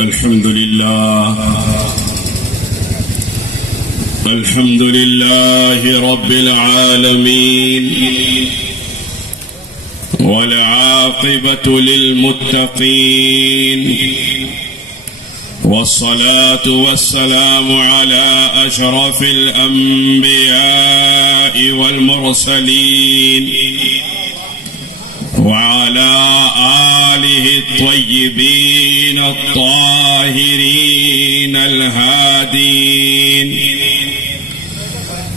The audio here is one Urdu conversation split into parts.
الحمد لله رب العالمين والعاقبة للمتقين والصلاة والسلام على أشرف الأنبياء والمرسلين وعلى آله الطيبين الطاهرين الهادين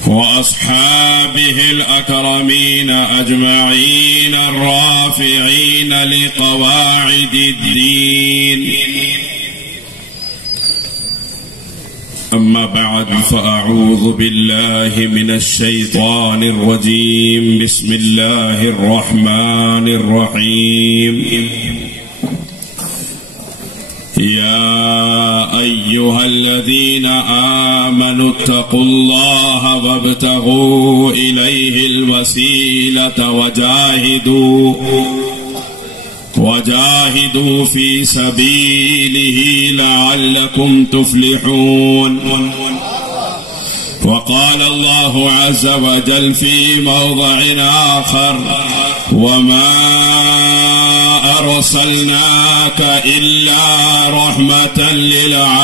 وأصحابه الأكرمين أجمعين الرافعين لقواعد الدين. أما بعد فأعوذ بالله من الشيطان الرجيم. بسم الله الرحمن الرحيم. يا أيها الذين آمنوا اتقوا الله وابتغوا إليه الوسيلة وجاهدوا في سبيله لعلكم تفلحون. وقال الله عز وجل في موضع آخر: وما أرسلناك إلا رحمة للعالمين.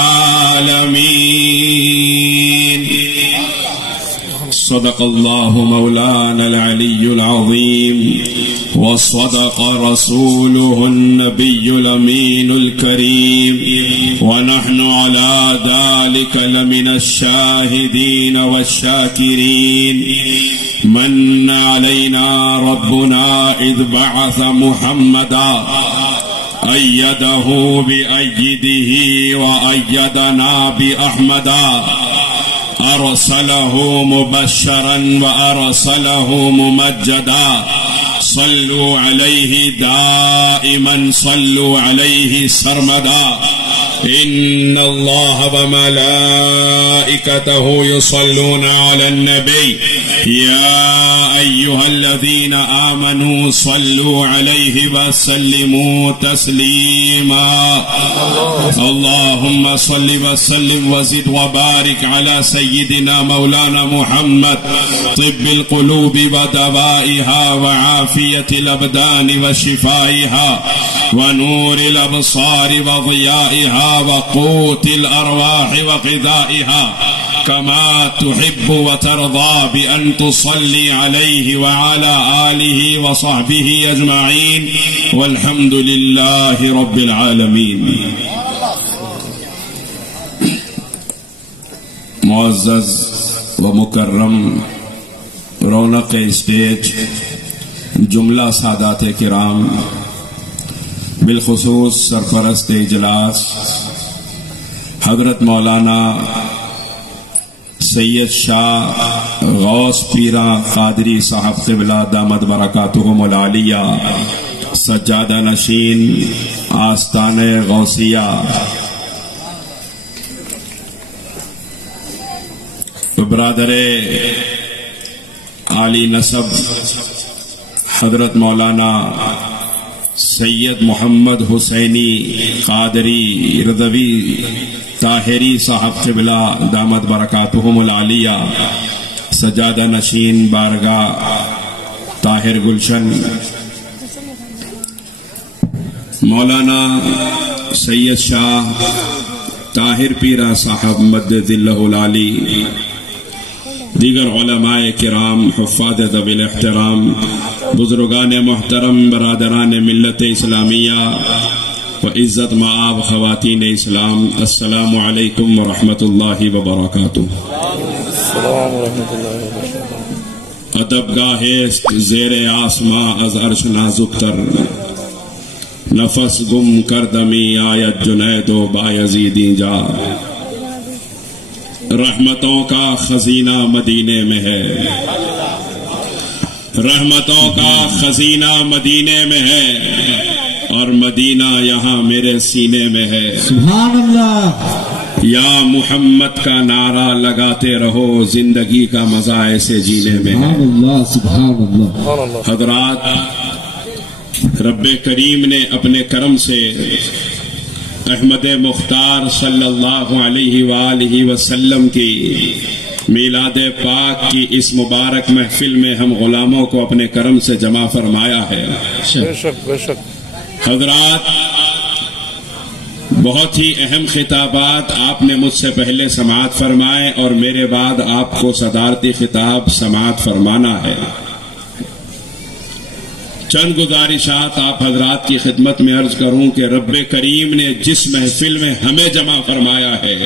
صدق الله مولانا العلي العظيم وصدق رسوله النبي الأمين الكريم ونحن على ذلك لمن الشاهدين والشاكرين. من علينا ربنا إذ بعث محمدا أيده بأيده وأيدنا بأحمدا أرسله مبشرا وأرسله ممجدا. صلوا عليه دائما صلوا عليه سرمدا. إن الله وملائكته يصلون على النبي يا أيها الذين آمنوا صلوا عليه وسلموا تسليما. اللهم صل وسلم وزد وبارك على سيدنا مولانا محمد طب القلوب ودوائها وعافية الأبدان وشفائها ونور الأبصار وضيائها وقوت الأرواح وغذائها، كما تحب وترضى بأن تصلي عليه وعلى آله وصحبه أجمعين، والحمد لله رب العالمين. معزز و مکرم رونق اسٹیج، جملہ سادات کرام، بالخصوص سرپرست اجلاس حضرت مولانا سید شاہ غوث پیرا قادری صاحب قبلہ دامت برکاتہم العالیہ، سجادہ نشین آستان غوثیہ، برادر عالی نسب حضرت مولانا سید محمد حسینی قادری رضوی طاہری صاحب قبلہ دامت برکاتہم العالیہ، سجادہ نشین بارگاہ طاہر گلشن، مولانا سید شاہ طاہر پیرا صاحب مدد اللہ العالی، دیگر علماء کرام، حفاظ ذوی الاحترام، بزرگان محترم، برادران ملت اسلامیہ و عزت مآب خواتین اسلام، السلام علیکم ورحمۃ اللہ وبرکاتہ. ادب گاہ زیر آسماں از عرش نازک تر، نفس گم کردمی آیت جنید و بایزیدی جا. رحمتوں کا خزینہ مدینے میں ہے، رحمتوں کا خزینہ مدینے میں ہے، اور مدینہ یہاں میرے سینے میں ہے. سبحان اللہ. یا محمد کا نعرہ لگاتے رہو، زندگی کا مزہ ایسے جینے میں ہے. سبحان اللہ سبحان اللہ. حضرات، رب کریم نے اپنے کرم سے احمد مختار صلی اللہ علیہ وآلہ وسلم کی میلاد پاک کی اس مبارک محفل میں ہم غلاموں کو اپنے کرم سے جمع فرمایا ہے. بے شک بے شک. حضرات، بہت ہی اہم خطابات آپ نے مجھ سے پہلے سماعت فرمائے اور میرے بعد آپ کو صدارتی خطاب سماعت فرمانا ہے. چند گزارشات آپ حضرات کی خدمت میں عرض کروں کہ رب کریم نے جس محفل میں ہمیں جمع فرمایا ہے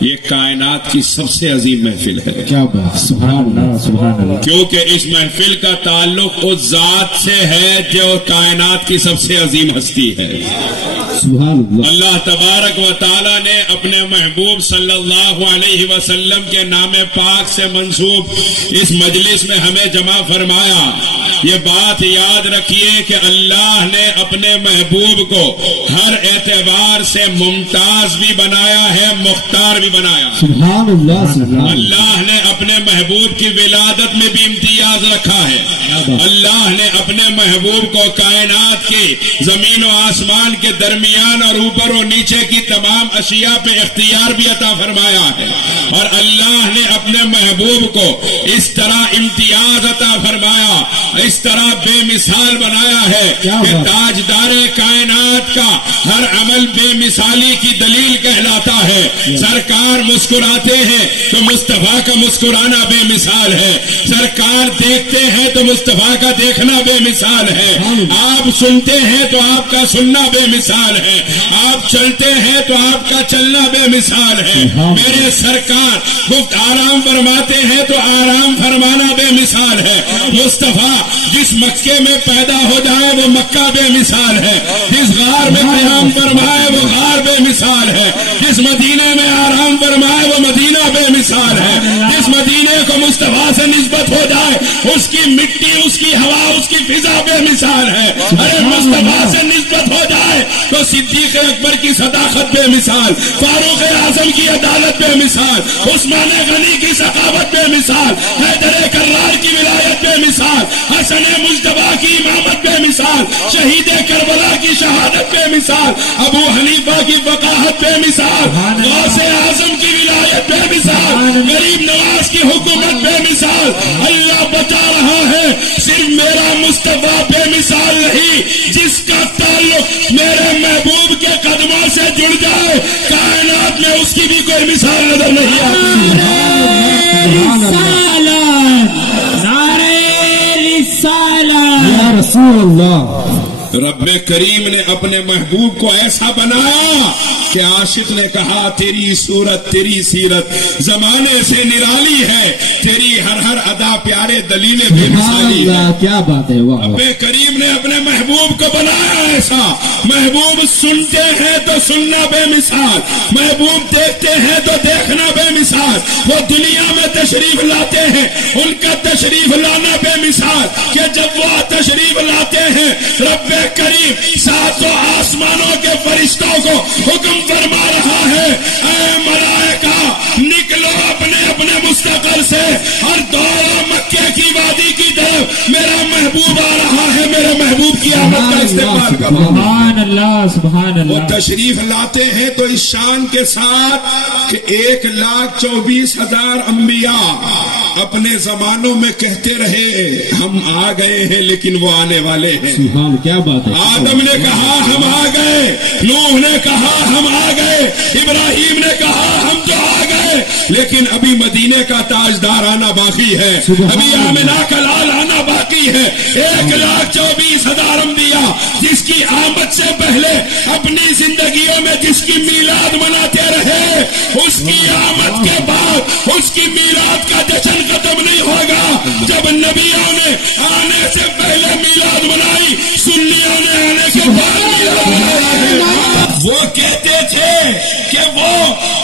یہ کائنات کی سب سے عظیم محفل ہے. کیا بات، سبحان اللہ سبحان اللہ. کیونکہ اس محفل کا تعلق اس ذات سے ہے جو کائنات کی سب سے عظیم ہستی ہے. سبحان اللہ. اللہ تبارک و تعالی نے اپنے محبوب صلی اللہ علیہ وسلم کے نام پاک سے منسوب اس مجلس میں ہمیں جمع فرمایا. یہ بات یاد رکھیے کہ اللہ نے اپنے محبوب کو ہر اعتبار سے ممتاز بھی بنایا ہے، مختار بھی بنایا. سبحان اللہ سبحان اللہ نے اپنے محبوب کی ولادت میں بھی امتیاز رکھا ہے. اللہ نے اپنے محبوب کو کائنات کی زمین و آسمان کے درمیان اور اوپر و نیچے کی تمام اشیاء پہ اختیار بھی عطا فرمایا ہے. اور اللہ نے اپنے محبوب کو اس طرح امتیاز عطا فرمایا، اس طرح بے مثال بنایا ہے کہ تاجدار کائنات کا ہر عمل بے مثالی کی دلیل کہلاتا ہے. سرکار مسکراتے ہیں تو مصطفیٰ کا مسکرانا بے مثال ہے. سرکار دیکھتے ہیں تو مصطفیٰ کا دیکھنا بے مثال ہے. آپ سنتے ہیں تو آپ کا سننا بے مثال ہے. آپ چلتے ہیں تو آپ کا چلنا بے مثال ہے. میرے سرکار گفت آرام فرماتے ہیں تو آرام فرمانا بے مثال ہے. مصطفیٰ جس مکے میں پیدا ہو جائے وہ مکہ بے مثال ہے. جس غار میں قیام فرمائے وہ غار بے مثال ہے. جس مدینے میں آرام فرمائے وہ مدینہ بے مثال ہے. جس مدینے کو مصطفیٰ سے نسبت ہو جائے اس کی مٹی، اس کی ہوا، اس کی فضا بے مثال ہے. ارے مصطفیٰ سے نسبت ہو جائے تو صدیق اکبر کی صداقت بے مثال، فاروق اعظم کی عدالت بے مثال، عثمان غنی کی سخاوت بے مثال، حیدر کرار کی ولایت بے مثال، حسن مجتبیٰ کی امامت بے مثال، شہید کربلا کی شہادت بے مثال، ابو حنیفہ کی وقاحت بے مثال، غوث اعظم کی ولایت بے مثال، غریب نواز کی حکومت بے مثال. اللہ بتا رہا ہے صرف میرا مصطفیٰ بے مثال نہیں، جس کا تعلق میرے محبوب کے قدموں سے جڑ جائے کائنات میں اس کی بھی کوئی مثال نظر نہیں آتی. یا رسول اللہ. رب کریم نے اپنے محبوب کو ایسا بنایا کہ عاشق نے کہا تیری صورت تیری سیرت زمانے سے نرالی ہے، تیری ہر ہر ادا پیارے دلیل بے مثالی ہے. کیا بات ہے. رب کریم نے اپنے محبوب کو بنایا ایسا. محبوب سنتے ہیں تو سننا بے مثال، محبوب دیکھتے ہیں تو دیکھنا بے مثال. وہ دنیا میں تشریف لاتے ہیں، ان کا تشریف لانا بے مثال کہ جب وہ تشریف لاتے ہیں رب کریم ساتوں آسمانوں کے فرشتوں کو حکم فرما رہا ہے اے ملائکہ نکلو اپنے اپنے مستقر سے اور دوڑو مکے کی وادی کی طرف، میرا محبوب آ رہا ہے، میرے محبوب کی آمد کا استقبال کرو. سبحان اللہ سبحان اللہ. وہ تشریف لاتے ہیں تو اس شان کے ساتھ کہ 1,24,000 انبیاء اپنے زمانوں میں کہتے رہے ہم آ گئے ہیں لیکن وہ آنے والے ہیں. سبحان کیا بات ہے. آدم نے کہا ہم آ گئے، نوح نے کہا ہم آ گئے، ابراہیم نے کہا ہم تو آ گئے، لیکن ابھی مدینے کا تاجدار آنا باقی ہے، ابھی آمنہ کا لال آنا باقی ہے. 1,24,000 انبیاء جس کی آمد سے پہلے اپنی زندگیوں میں جس کی میلاد مناتے رہے، اس کی آمد کے بعد اس کی میلاد کا جشن ختم نہیں ہوگا. جب نبیوں نے آنے سے پہلے میلاد منائی، سنیوں نے آنے کے بعد میلاد منائی. وہ کہتے تھے کہ وہ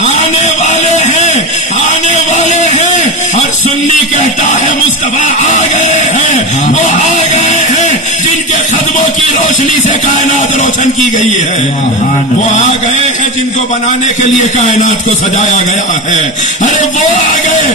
آنے والے ہیں، آنے والے ہیں، اور سنی کہتا ہے مصطفیٰ آ گئے ہیں. وہ آ گئے ہیں جن کے قدموں کی روشنی سے کائنات روشن کی گئی ہے. وہ آ گئے ہیں جن کو بنانے کے لیے کائنات کو سجایا گیا ہے. ارے وہ آ گئے.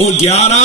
11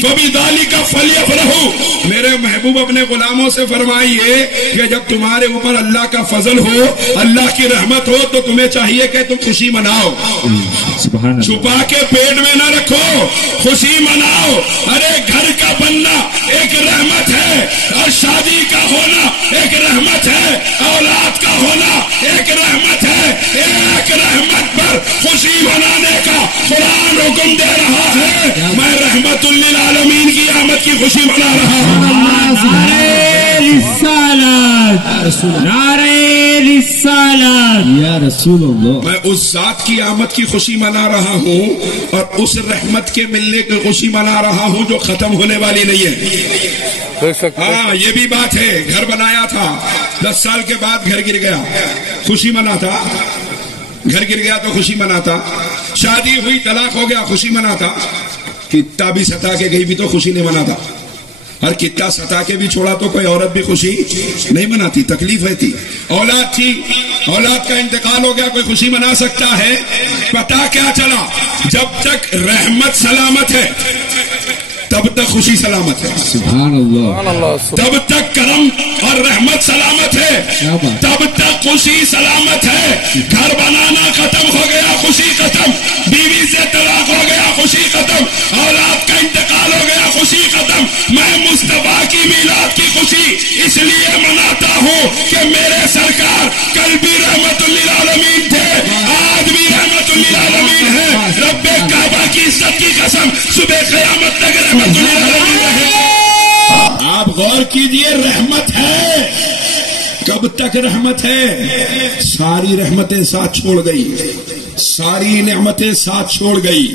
فَبِذَلِكَ فَلْيَفْرَحُوا. میرے محبوب اپنے غلاموں سے فرمائیے کہ جب تمہارے اوپر اللہ کا فضل ہو، اللہ کی رحمت ہو، تو تمہیں چاہیے کہ تم خوشی مناؤ. چھپا کے پیٹ میں نہ رکھو، خوشی مناؤ. ارے گھر کا بننا ایک رحمت ہے، اور شادی کا ہونا ایک رحمت ہے، اولاد کا ہونا ایک رحمت ہے. ایک رحمت پر خوشی منانے کا قرآن حکم دے رہا ہے. میں رحمت للعالمین کی آمد کی خوشی منا رہا ہوں. یا رسول اللہ. میں اس ذات کی آمد کی خوشی منا رہا ہوں، اور اس رحمت کے ملنے کی خوشی منا رہا ہوں جو ختم ہونے والی نہیں ہے. ہاں یہ بھی بات ہے. گھر بنایا تھا، 10 سال کے بعد گھر گر گیا، خوشی مناتا. گھر گر گیا تو خوشی مناتا. شادی ہوئی، طلاق ہو گیا، خوشی مناتا. کتا بھی ستا کے گئی بھی تو خوشی نہیں مناتا. اور کتا ستا کے بھی چھوڑا تو کوئی عورت بھی خوشی نہیں مناتی، تکلیف رہتی. اولاد تھی، اولاد کا انتقال ہو گیا، کوئی خوشی منا سکتا ہے؟ پتا کیا چلا؟ جب تک رحمت سلامت ہے تب تک خوشی سلامت ہے. سبحان اللہ. تب تک کرم اور رحمت سلامت ہے، تب تک خوشی سلامت ہے. گھر بنانا ختم ہو گیا، خوشی ختم. بیوی سے طلاق ہو گیا، خوشی ختم. اولاد کا انتقال ہو گیا، خوشی ختم. میں مصطفیٰ کی میلاد کی خوشی اس لیے مناتا ہوں کہ میرے سرکار کل بھی رحمت للعالمین تھے، آج بھی رحمت للعالمین ہے. رب کعبہ کی عزت کی قسم، صبح قیامت تک رحمت للعالمین رہے. آپ غور کیجئے، رحمت ہے. کب تک رحمت ہے؟ ساری رحمتیں ساتھ چھوڑ گئی، ساری نعمتیں ساتھ چھوڑ گئی،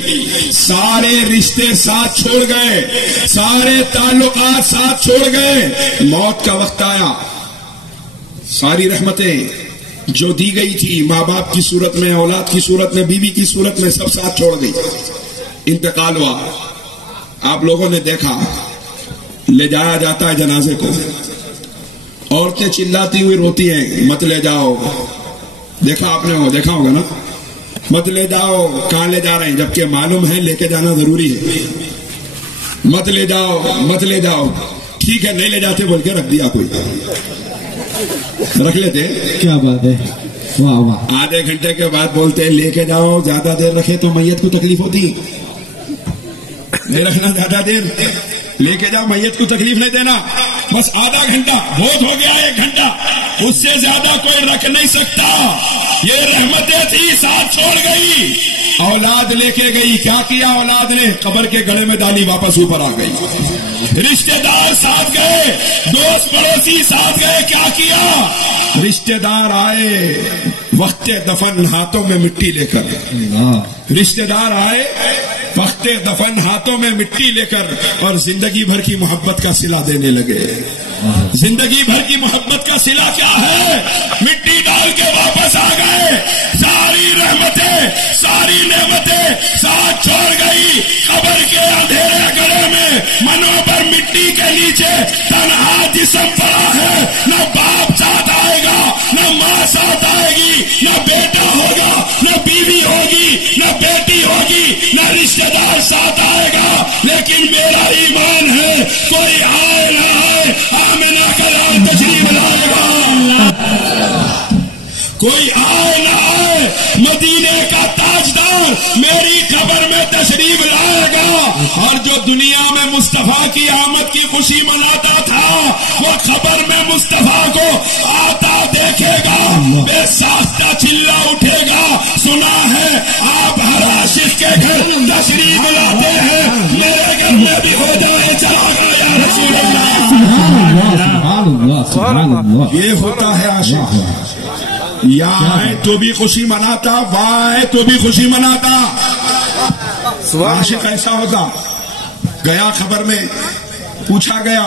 سارے رشتے ساتھ چھوڑ گئے، سارے تعلقات ساتھ چھوڑ گئے. موت کا وقت آیا، ساری رحمتیں جو دی گئی تھی ماں باپ کی صورت میں، اولاد کی صورت میں، بیوی کی صورت میں، سب ساتھ چھوڑ گئی. انتقال ہوا، آپ لوگوں نے دیکھا، لے جایا جاتا ہے جنازے کو، عورتیں چلاتی ہوئی روتی ہیں، مت لے جاؤ. دیکھا آپ نے، دیکھا ہوگا نا، مت لے جاؤ. کہاں لے جا رہے ہیں؟ جبکہ معلوم ہے لے کے جانا ضروری ہے. مت لے جاؤ، مت لے جاؤ. ٹھیک ہے نہیں لے جاتے بول کے رکھ دیا، کوئی رکھ لیتے. کیا بات ہے، واہ واہ. آدھے گھنٹے کے بعد بولتے ہیں لے کے جاؤ. زیادہ دیر رکھے تو میت کو تکلیف ہوتی ہے، نہیں رکھنا. زیادہ دیر لے کے جاؤ، میت کو تکلیف نہیں دینا. بس آدھا گھنٹہ بہت ہو گیا، 1 گھنٹہ، اس سے زیادہ کوئی رکھ نہیں سکتا. یہ رحمتیں تھی، ساتھ چھوڑ گئی. اولاد لے کے گئی، کیا کیا اولاد نے؟ قبر کے گڑے میں ڈالی، واپس اوپر آ گئی. رشتہ دار ساتھ گئے، دوست پڑوسی ساتھ گئے، کیا کیا؟ رشتہ دار آئے وقت دفن ہاتھوں میں مٹی لے کر. رشتہ دار آئے وقت دفن ہاتھوں میں مٹی لے کر، اور زندگی بھر کی محبت کا صلہ دینے لگے. زندگی بھر کی محبت کا صلہ کیا ہے؟ مٹی ڈال کے واپس آ گئے. ساری رحمتیں، ساری نعمتیں ساتھ چھوڑ گئی. قبر کے اندھیرے گڑھے میں منوبر مٹی کے نیچے تنہا جسم پڑا ہے. نہ باپ ساتھ آئے گا، نہ ماں ساتھ آئے گی، نہ بیٹا ہوگا، نہ بیوی ہوگی، نہ بیٹی ہوگی، نہ رشتہ دار ساتھ آئے گا. لیکن میرا ایمان ہے کوئی آئے نہ آئے، آمنہ کا لال تشریف لائے گا. کوئی آئے نہ آئے، مدینے کا تاجدار میری قبر میں تشریف لائے گا. اور جو دنیا میں مصطفیٰ کی آمد کی خوشی مناتا تھا، وہ قبر میں مصطفیٰ کو آتا دیکھے گا، بے ساختہ چلا اٹھے گا. سنا ہے آپ ہر عاشق کے گھر تشریف لاتے ہیں، میرے گھر میں بھی ہو جائے چلا گا یا رسول اللہ. یہ ہوتا ہے عاشق. یہاں ہے تو بھی خوشی مناتا، وہاں ہے تو بھی خوشی مناتا. عاشق ایسا ہوتا. گیا خبر میں، پوچھا گیا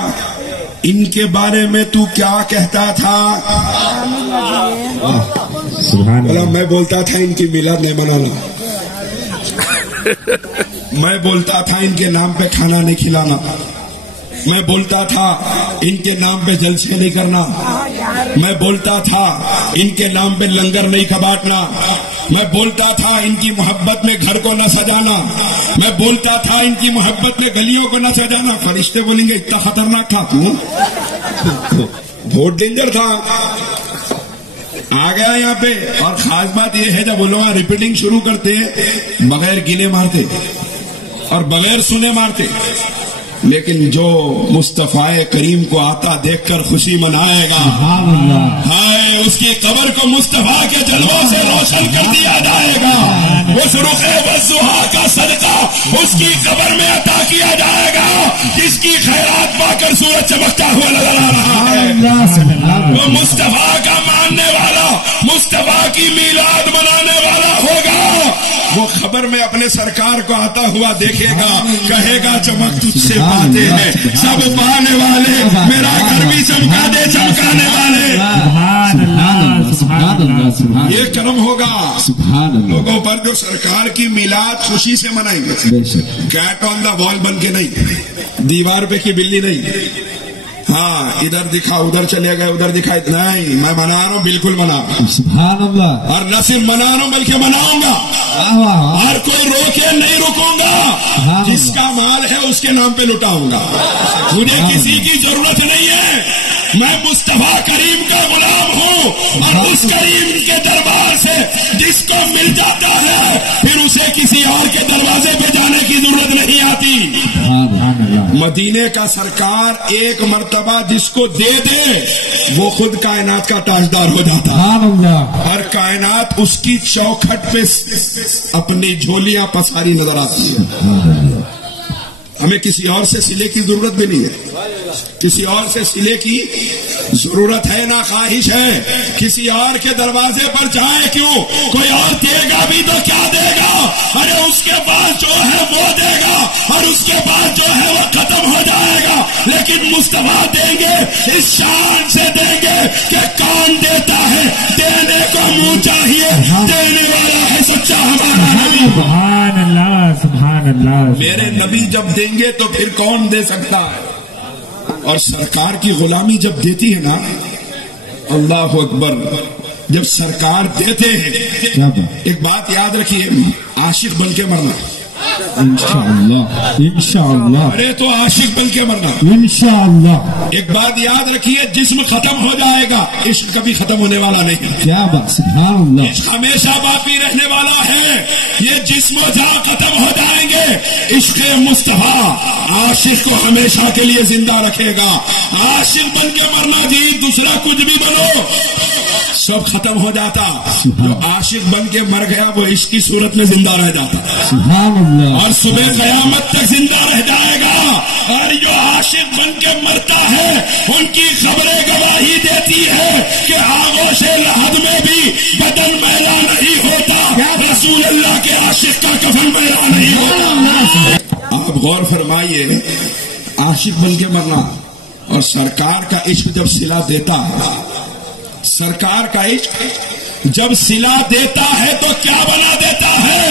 ان کے بارے میں تو کیا کہتا تھا؟ بولا میں بولتا تھا ان کی میلاد نہیں منانا، میں بولتا تھا ان کے نام پہ کھانا نہیں کھلانا، میں بولتا تھا ان کے نام پہ جلسے نہیں کرنا، میں بولتا تھا ان کے نام پہ لنگر نہیں کباٹنا، میں بولتا تھا ان کی محبت میں گھر کو نہ سجانا، میں بولتا تھا ان کی محبت میں گلیوں کو نہ سجانا۔ فرشتے بولیں گے اتنا خطرناک تھا تو بہت ڈینجر تھا، آ گیا یہاں پہ۔ اور خاص بات یہ ہے جب وہ لوگ ریپیٹنگ شروع کرتے ہیں بغیر گنے مارتے اور بغیر سنے مارتے، لیکن جو مصطفیٰ کریم کو آتا دیکھ کر خوشی منائے گا، ہائے اس کی قبر کو مصطفیٰ کے جلووں سے روشن کر دیا جائے گا، اس رخ والضحیٰ کا صدقہ اس کی قبر میں عطا کیا جائے گا، جس کی خیرات پا کر سورج چمکتا ہوا نظر آ رہا ہے۔ وہ مصطفیٰ کا ماننے والا، مصطفیٰ کی میلاد منانے والا ہوگا، وہ خبر میں اپنے سرکار کو آتا ہوا دیکھے گا، کہے گا چمک تجھ سے پاتے ہیں سب پانے والے، میرا گھر بھی چمکا دے چمکانے والے۔ یہ کرم ہوگا لوگوں پر جو سرکار کی میلاد خوشی سے منائیں گے، کیٹ آن دا وال بن کے نہیں، دیوار پہ کی بلی نہیں، ہاں ادھر دکھا ادھر چلے گئے ادھر دکھا، نہیں میں منا رہا ہوں، بالکل منا سبحان اللہ، اور نہ صرف منا رہا ہوں بلکہ مناؤں گا، اور کوئی روکے نہیں رکوں گا، جس کا مال ہے اس کے نام پہ لٹاؤں گا، مجھے کسی کی ضرورت نہیں ہے، میں مصطفیٰ کریم کا غلام ہوں، اور اس کریم کے دربار سے جس کو مل جاتا ہے پھر اسے کسی اور کے دروازے پہ جانے کی ضرورت نہیں آتی۔ مدینے کا سرکار ایک مرتبہ جس کو دے دے وہ خود کائنات کا تاجدار ہو جاتا، اور کائنات اس کی چوکھٹ پہ اپنی جھولیاں پساری نظر آتی ہے۔ ہمیں کسی اور سے سلے کی ضرورت بھی نہیں ہے، کسی اور سے سلے کی ضرورت ہے نہ خواہش ہے، کسی اور کے دروازے پر جائے کیوں، کوئی اور دے گا بھی تو کیا دے گا، ارے اس کے پاس جو ہے وہ دے گا، اور اس کے پاس جو ہے وہ ختم ہو جائے گا، لیکن مصطفیٰ دیں گے اس شان سے دیں گے کہ کون دیتا ہے، دینے کو منہ چاہیے، دینے والا ہے سچا ہمارا نبی۔ سبحان اللہ سبحان اللہ، میرے نبی جب دیں گے تو پھر کون دے سکتا ہے، اور سرکار کی غلامی جب دیتی ہے نا، اللہ اکبر، جب سرکار دیتے ہیں، ایک بات یاد رکھیے، عاشق بن کے مرنا، انشاءاللہ انشاءاللہ، ارے تو عاشق بن کے مرنا، انشاءاللہ، ایک بات یاد رکھیے، جسم ختم ہو جائے گا، عشق کبھی ختم ہونے والا نہیں، کیا بات، سبحان اللہ، عشق ہمیشہ باقی رہنے والا ہے، یہ جسم و جان ختم ہو جائیں گے، عشق مصطفیٰ عاشق کو ہمیشہ کے لیے زندہ رکھے گا۔ عاشق بن کے مرنا جی، دوسرا کچھ بھی بنو سب ختم ہو جاتا، جو عاشق بن کے مر گیا وہ عشق کی صورت میں زندہ رہ جاتا، سبحان اللہ، اور صبح قیامت تک زندہ رہ جائے گا، اور جو عاشق بن کے مرتا ہے ان کی خبریں گواہی دیتی ہے کہ آغوش لحد میں بھی بدن میلا نہیں ہوتا، رسول اللہ کے عاشق کا کفن میلا نہیں ہوتا۔ آپ غور فرمائیے، عاشق بن کے مرنا اور سرکار کا عشق جب صلہ دیتا ہے، سرکار کا عشق جب صلہ دیتا ہے تو کیا بنا دیتا ہے،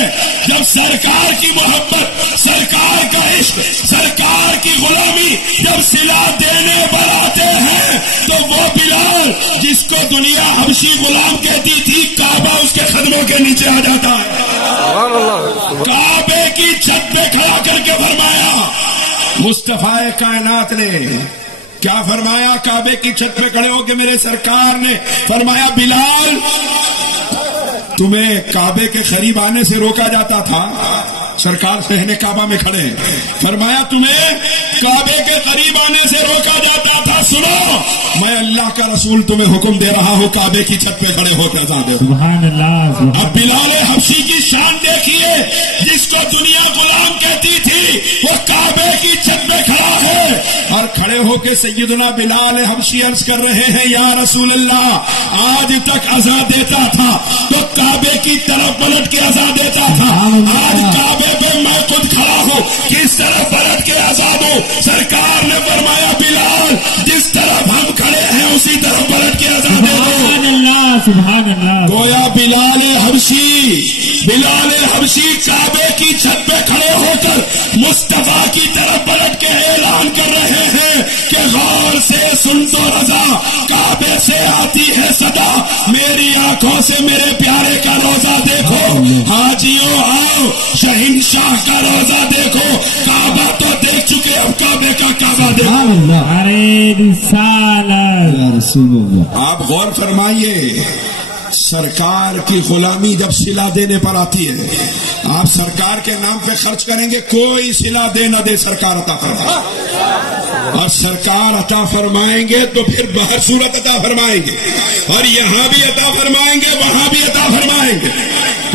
جب سرکار کی محبت، سرکار کا عشق، سرکار کی غلامی جب صلہ دینے پر آتے ہیں تو وہ بلال جس کو دنیا حبشی غلام کہتی تھی، کعبہ اس کے قدموں کے نیچے آ جاتا ہے، کعبے کی چھت پہ کھڑا کر کے فرمایا، مصطفیٰ کائنات نے کیا فرمایا، کعبے کی چھت پہ کھڑے ہو کے میرے سرکار نے فرمایا، بلال تمہیں کعبے کے قریب آنے سے روکا جاتا تھا، سرکار صحن کعبہ میں کھڑے ہیں، فرمایا تمہیں کعبے کے قریب آنے سے روکا جاتا تھا، سنو میں اللہ کا رسول تمہیں حکم دے رہا ہوں، کعبے کی چھت پہ کھڑے ہو کر دے۔ سبحان اللہ، اب بلال حبشی کی شان دیکھیے، جس کو دنیا غلام کہتی تھی وہ کعبے کی چھت پہ کھڑا ہے، اور کھڑے ہو کے سیدنا بلال حبشی عرض کر رہے ہیں، یا رسول اللہ آج تک عزا دیتا تھا تو کعبے کی طرف پلٹ کے عزا دیتا تھا، آج کعبے پہ میں خود کھڑا ہوں، کس طرف پلٹ کے عزا دوں؟ سرکار نے فرمایا، بلال جس طرف ہم کھڑے ہیں اسی طرف پلٹ کے عزا دے دو۔ سبحان اللہ سبحان اللہ، گویا بلال حبشی کعبے کی چھت پہ کھڑے ہو کر مصطفیٰ کی طرف پلٹ کے اعلان کر رہے ہیں، کہ غور سے سن تو رضا کعبے سے آتی ہے صدا، میری آنکھوں سے میرے پیارے کا روزہ دیکھو، حاجیوں آؤ شہنشاہ کا روزہ دیکھو، کعبہ تو دیکھ چکے اب کعبے کا کعبہ دیکھو۔ آپ غور فرمائیے، سرکار کی غلامی جب صلہ دینے پر آتی ہے، آپ سرکار کے نام پہ خرچ کریں گے، کوئی صلہ دے نہ دے سرکار عطا فرمائے، اور سرکار عطا فرمائیں گے تو پھر باہر صورت عطا فرمائیں گے، اور یہاں بھی عطا فرمائیں گے وہاں بھی عطا فرمائیں گے،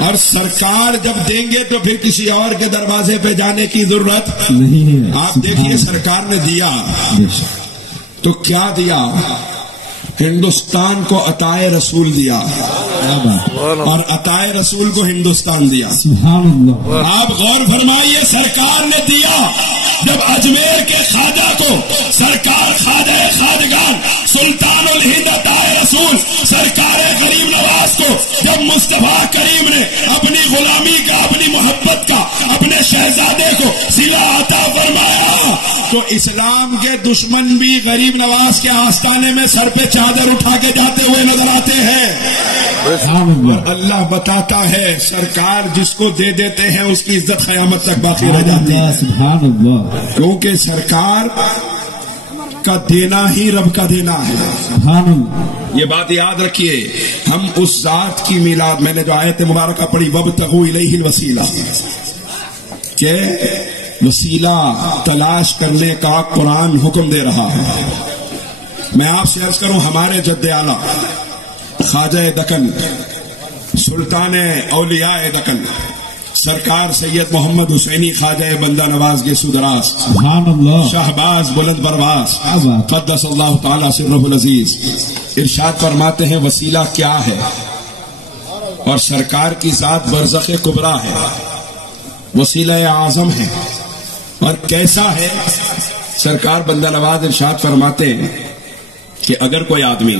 اور سرکار جب دیں گے تو پھر کسی اور کے دروازے پہ جانے کی ضرورت نہیں۔ آپ دیکھیے سرکار نے دیا تو کیا دیا، ہندوستان کو عطائے رسول دیا اور عطائے رسول کو ہندوستان دیا۔ آپ غور فرمائیے، سرکار نے دیا جب اجمیر کے خواجہ کو سرکار خواجہ خواجگان سلطان الہند عطائے رسول سرکار غریب نواز کو جب مصطفیٰ کریم نے اپنی غلامی کا، اپنی محبت کا، اپنے شہزادے کو صلہ عطا فرمایا تو اسلام کے دشمن بھی غریب نواز کے آستانے میں سر پہ چادر اٹھا کے جاتے ہوئے نظر آتے ہیں۔ اللہ بتاتا ہے سرکار جس کو دے دیتے ہیں اس کی عزت قیامت تک باقی رہ جاتی ہے، کیونکہ سرکار کا دینا ہی رب کا دینا ہے۔ یہ بات یاد رکھیے، ہم اس ذات کی میلاد، میں نے جو آیت مبارکہ پڑھی وَابْتَغُوا إِلَيْهِ الْوَسِيلَةَ، کہ وسیلہ تلاش کرنے کا قرآن حکم دے رہا ہے۔ میں آپ سے عرض کروں، ہمارے جد اعلیٰ خواجہ دکن سلطان اولیاء دکن سرکار سید محمد حسینی خواجہ بندہ نواز کے سدراس شہباز بلند پرواز قدس اللہ تعالی سرہ العزیز ارشاد فرماتے ہیں وسیلہ کیا ہے، اور سرکار کی ذات برزخ کبریٰ ہے، وسیلہ اعظم ہے، اور کیسا ہے؟ سرکار بندہ نواز ارشاد فرماتے ہیں کہ اگر کوئی آدمی،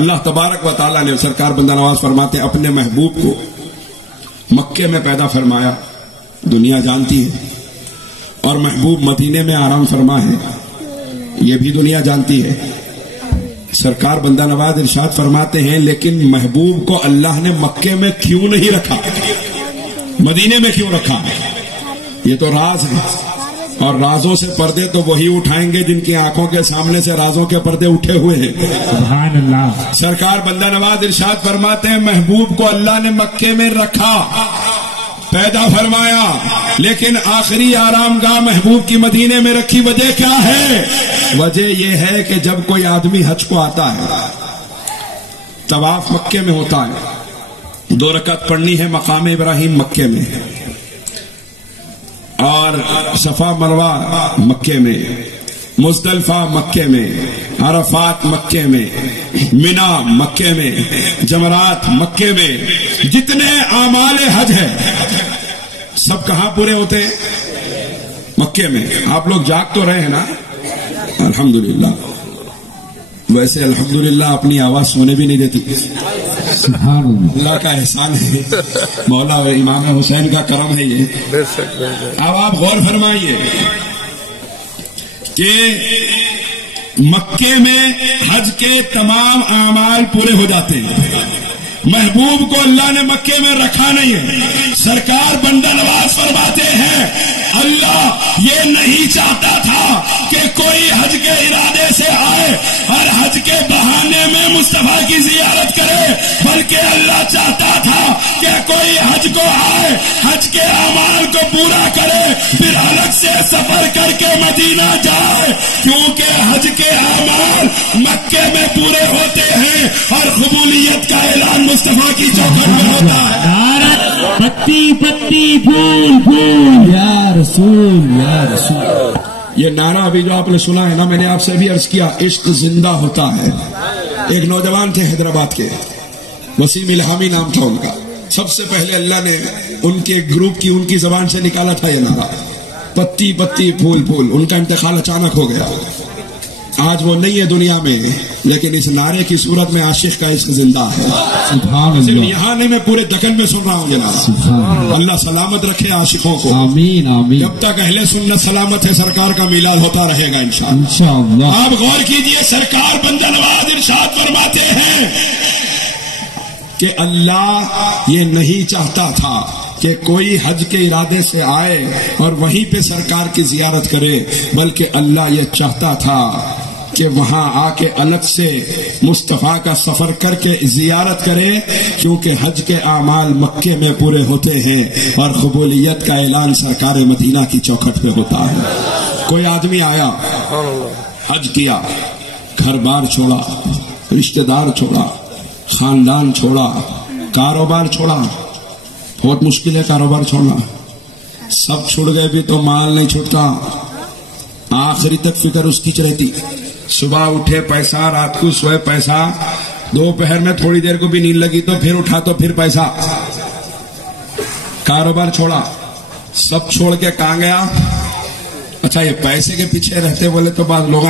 اللہ تبارک و تعالیٰ نے، سرکار بندہ نواز فرماتے ہیں، اپنے محبوب کو مکے میں پیدا فرمایا، دنیا جانتی ہے، اور محبوب مدینے میں آرام فرما ہے، یہ بھی دنیا جانتی ہے۔ سرکار بندہ نواز ارشاد فرماتے ہیں لیکن محبوب کو اللہ نے مکے میں کیوں نہیں رکھا، مدینے میں کیوں رکھا؟ یہ تو راز ہے، اور رازوں سے پردے تو وہی اٹھائیں گے جن کی آنکھوں کے سامنے سے رازوں کے پردے اٹھے ہوئے ہیں۔ سبحان اللہ۔ سرکار بندہ نواز ارشاد فرماتے ہیں محبوب کو اللہ نے مکے میں رکھا، پیدا فرمایا، لیکن آخری آرام گاہ محبوب کی مدینے میں رکھی۔ وجہ کیا ہے؟ وجہ یہ ہے کہ جب کوئی آدمی حج کو آتا ہے، طواف مکے میں ہوتا ہے، 2 رکعت پڑھنی ہے مقام ابراہیم مکے میں، اور صفا مروہ مکے میں، مزدلفہ مکے میں، عرفات مکے میں، مینا مکے میں، جمرات مکے میں، جتنے اعمال حج ہے سب کہاں پورے ہوتے ہیں؟ مکے میں۔ آپ لوگ جاگ تو رہے ہیں نا؟ الحمدللہ۔ ویسے الحمدللہ اپنی آواز سونے بھی نہیں دیتی، اللہ کا احسان ہے، مولا و امام حسین کا کرم ہے یہ۔ اب آپ غور فرمائیے کہ مکے میں حج کے تمام اعمال پورے ہو جاتے ہیں، محبوب کو اللہ نے مکے میں رکھا نہیں ہے۔ سرکار بندہ نواز فرماتے ہیں اللہ یہ نہیں چاہتا تھا کہ کوئی حج کے ارادے سے آئے اور حج کے بہانے میں مصطفیٰ کی زیارت کرے، بلکہ اللہ چاہتا تھا کہ کوئی حج کو آئے، حج کے اعمال کو پورا کرے، پھر الگ سے سفر کر کے مدینہ جائے، کیونکہ حج کے اعمال مکے میں پورے ہوتے ہیں اور قبولیت کا اعلان مصطفیٰ کی چوکھٹ میں ہوتا ہے۔ پتی پتی پھول پھول یا رسول یا رسول۔ یہ نعرہ ابھی جو آپ نے سنا ہے نا، میں نے آپ سے بھی عرض کیا، عشق زندہ ہوتا ہے۔ ایک نوجوان تھے حیدرآباد کے، وسیم الہامی نام تھا ان کا، سب سے پہلے اللہ نے ان کے گروپ کی ان کی زبان سے نکالا تھا یہ نعرہ، پتی پتی پھول پھول۔ ان کا انتقال اچانک ہو گیا، آج وہ نہیں ہے دنیا میں، لیکن اس نعرے کی صورت میں عاشق کا عشق زندہ ہے. سبحان صرف اللہ. یہاں نہیں، میں پورے دکن میں سن رہا ہوں جناب. سبحان اللہ. اللہ سلامت رکھے عاشقوں کو. آمین آمین. جب تک اہل سنت سلامت ہے سرکار کا میلاد ہوتا رہے گا انشاءاللہ. انشاءاللہ. آپ غور کیجئے، سرکار بندہ نواز ارشاد فرماتے ہیں کہ اللہ یہ نہیں چاہتا تھا کہ کوئی حج کے ارادے سے آئے اور وہیں پہ سرکار کی زیارت کرے، بلکہ اللہ یہ چاہتا تھا کہ وہاں آ کے الگ سے مصطفیٰ کا سفر کر کے زیارت کرے، کیونکہ حج کے اعمال مکے میں پورے ہوتے ہیں اور قبولیت کا اعلان سرکار مدینہ کی چوکھٹ پہ ہوتا ہے. کوئی آدمی آیا، حج کیا، گھر بار چھوڑا، رشتہ دار چھوڑا، خاندان چھوڑا، کاروبار چھوڑا. بہت مشکل ہے کاروبار چھوڑنا. سب چھوڑ گئے بھی تو مال نہیں چھوٹتا، آخری تک فکر اس کی رہتی. صبح اٹھے پیسہ، رات کو سوئے پیسہ، دوپہر میں تھوڑی دیر کو بھی نیند لگی تو پھر اٹھا تو پھر پیسہ. کاروبار چھوڑا، سب چھوڑ کے کہاں گیا؟ اچھا یہ پیسے کے پیچھے رہتے بولے تو بعض لوگ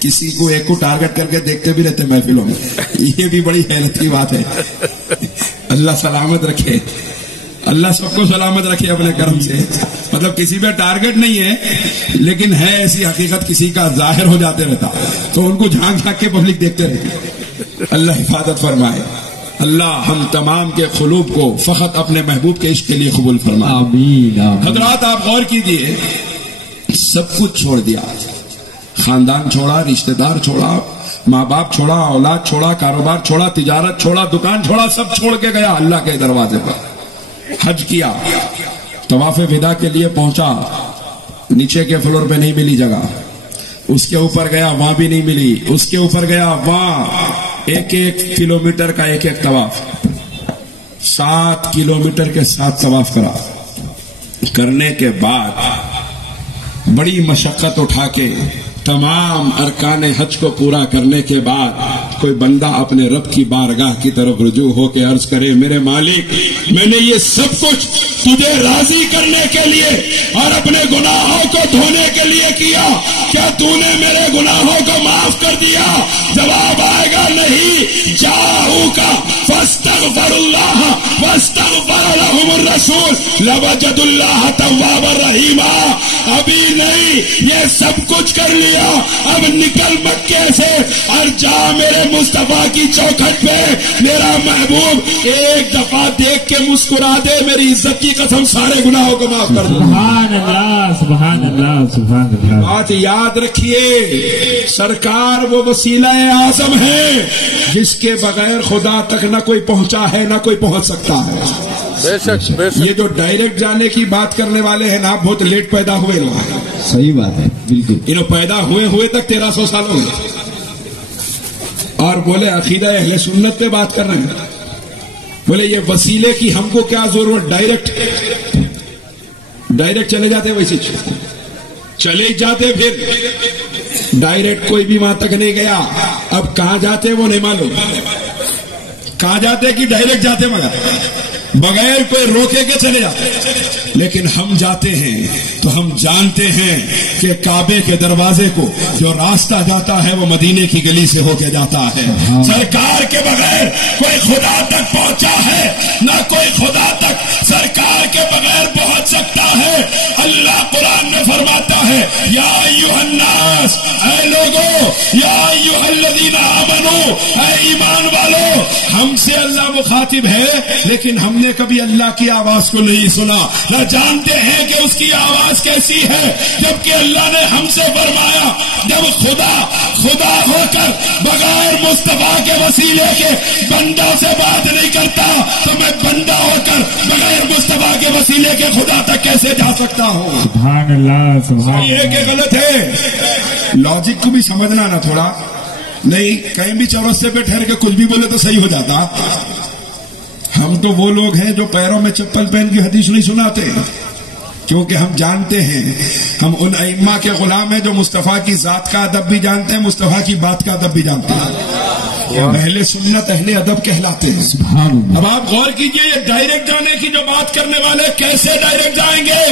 کسی کو ایک کو ٹارگٹ کر کے دیکھتے بھی رہتے محفلوں میں. یہ بھی بڑی حیرت کی بات ہے. اللہ سلامت رکھے، اللہ سب کو سلامت رکھے اپنے کرم سے. مطلب کسی پہ ٹارگٹ نہیں ہے، لیکن ہے ایسی حقیقت کسی کا ظاہر ہو جاتے رہتا تو ان کو جھانک جھانک کے پبلک دیکھتے رہتے. اللہ حفاظت فرمائے. اللہ ہم تمام کے قلوب کو فقط اپنے محبوب کے عشق کے لیے قبول فرمائے. آمین آمین. حضرات آپ غور کیجئے، سب کچھ چھوڑ دیا، خاندان چھوڑا، رشتہ دار چھوڑا، ماں باپ چھوڑا، اولاد چھوڑا، کاروبار چھوڑا، تجارت چھوڑا، دکان چھوڑا، سب چھوڑ کے گیا اللہ کے دروازے پر. حج کیا، طواف ودا کے لیے پہنچا، نیچے کے فلور پہ نہیں ملی جگہ، اس کے اوپر گیا وہاں بھی نہیں ملی، اس کے اوپر گیا وہاں. ایک ایک کلومیٹر کا ایک ایک طواف، 7 کلومیٹر کے 7 طواف کرا. کرنے کے بعد بڑی مشقت اٹھا کے تمام ارکان حج کو پورا کرنے کے بعد کوئی بندہ اپنے رب کی بارگاہ کی طرف رجوع ہو کے عرض کرے، میرے مالک میں نے یہ سب کچھ تجھے راضی کرنے کے لیے اور اپنے گناہوں کو دھونے کے لیے کیا، کیا تو نے میرے گناہوں کو معاف کر دیا؟ جواب آئے گا نہیں. جاؤک فاستغفر اللہ واستغفر لهم الرسول لوجد اللہ توابا رحیما. ابھی نہیں، یہ سب کچھ کر لیا، اب نکل مکے سے اور جا میرے مصطفیٰ کی چوکھٹ پہ. میرا محبوب ایک دفعہ دیکھ کے مسکرا دے، میری عزت کی قسم سارے گناہوں کو معاف کر دے. سبحان اللہ سبحان اللہ سبحان اللہ. بات یاد رکھیے، سرکار وہ وسیلہ اعظم ہے جس کے بغیر خدا تک نہ کوئی پہنچا ہے نہ کوئی پہنچ سکتا ہے. بے شک بے شک. یہ جو ڈائریکٹ جانے کی بات کرنے والے ہیں نا، آپ بہت لیٹ پیدا ہوئے لوگ. صحیح بات ہے بالکل. انہوں پیدا ہوئے تک 1300 سال ہو گئے اور بولے عقیدہ اہل سنت پہ بات کر رہے ہیں. بولے یہ وسیلے کی ہم کو کیا ضرورت، ڈائریکٹ چلے جاتے، ویسے چلے جاتے. پھر ڈائریکٹ کوئی بھی وہاں تک نہیں گیا، اب کہاں جاتے وہ نہیں معلوم. کہاں جاتے کہ ڈائریکٹ جاتے مگر بغیر کوئی روکے کے چلے جاتے. لیکن ہم جاتے ہیں تو ہم جانتے ہیں کہ کعبے کے دروازے کو جو راستہ جاتا ہے وہ مدینے کی گلی سے ہو کے جاتا ہے. سرکار کے بغیر کوئی خدا تک پہنچا ہے نہ کوئی خدا تک سرکار کے بغیر پہنچ سکتا ہے. اللہ قرآن میں فرماتا ہے، یا ایھا الناس، اے لوگوں، یا ایھا الذین آمنوا، اے ایمان والو. ہم سے اللہ مخاطب ہے، لیکن ہم نے کبھی اللہ کی آواز کو نہیں سنا، نہ جانتے ہیں کہ اس کی آواز کیسی ہے. جبکہ اللہ نے ہم سے فرمایا، جب خدا ہو کر بغیر مصطفیٰ کے وسیلے کے بندوں سے بات نہیں کرتا تو میں بندہ ہو کر بغیر مصطفیٰ کے وسیلے کے خدا تک کیسے جا سکتا ہوں؟ سبحان اللہ سبحان یہ اللہ. کہ غلط ہے. لاجک کو بھی سمجھنا نا تھوڑا. نہیں کہیں بھی چورستے پہ ٹھہر کے کچھ بھی بولے تو صحیح ہو جاتا. ہم تو وہ لوگ ہیں جو پیروں میں چپل پہن کی حدیث نہیں سناتے، کیونکہ ہم جانتے ہیں، ہم ان ائمہ کے غلام ہیں جو مصطفیٰ کی ذات کا ادب بھی جانتے ہیں، مصطفیٰ کی بات کا ادب بھی جانتے ہیں. اہل سنت اہل ادب کہلاتے ہیں. سبحان اللہ. اب آپ غور کیجئے یہ ڈائریکٹ جانے کی جو بات کرنے والے کیسے ڈائریکٹ جائیں گے؟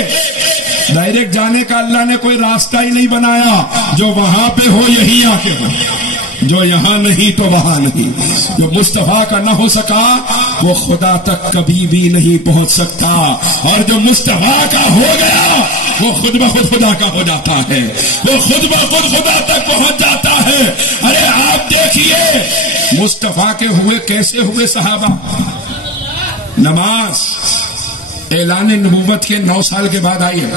ڈائریکٹ جانے کا اللہ نے کوئی راستہ ہی نہیں بنایا. جو وہاں پہ ہو یہی آ کے ہو، جو یہاں نہیں تو وہاں نہیں. جو مصطفیٰ کا نہ ہو سکا وہ خدا تک کبھی بھی نہیں پہنچ سکتا، اور جو مصطفیٰ کا ہو گیا وہ خود بخود خدا کا ہو جاتا ہے، وہ خود بخود خدا تک پہنچ جاتا ہے. ارے آپ دیکھیے مصطفیٰ کے ہوئے کیسے ہوئے صحابہ. نماز اعلان نبوت کے 9 سال کے بعد آئی ہے،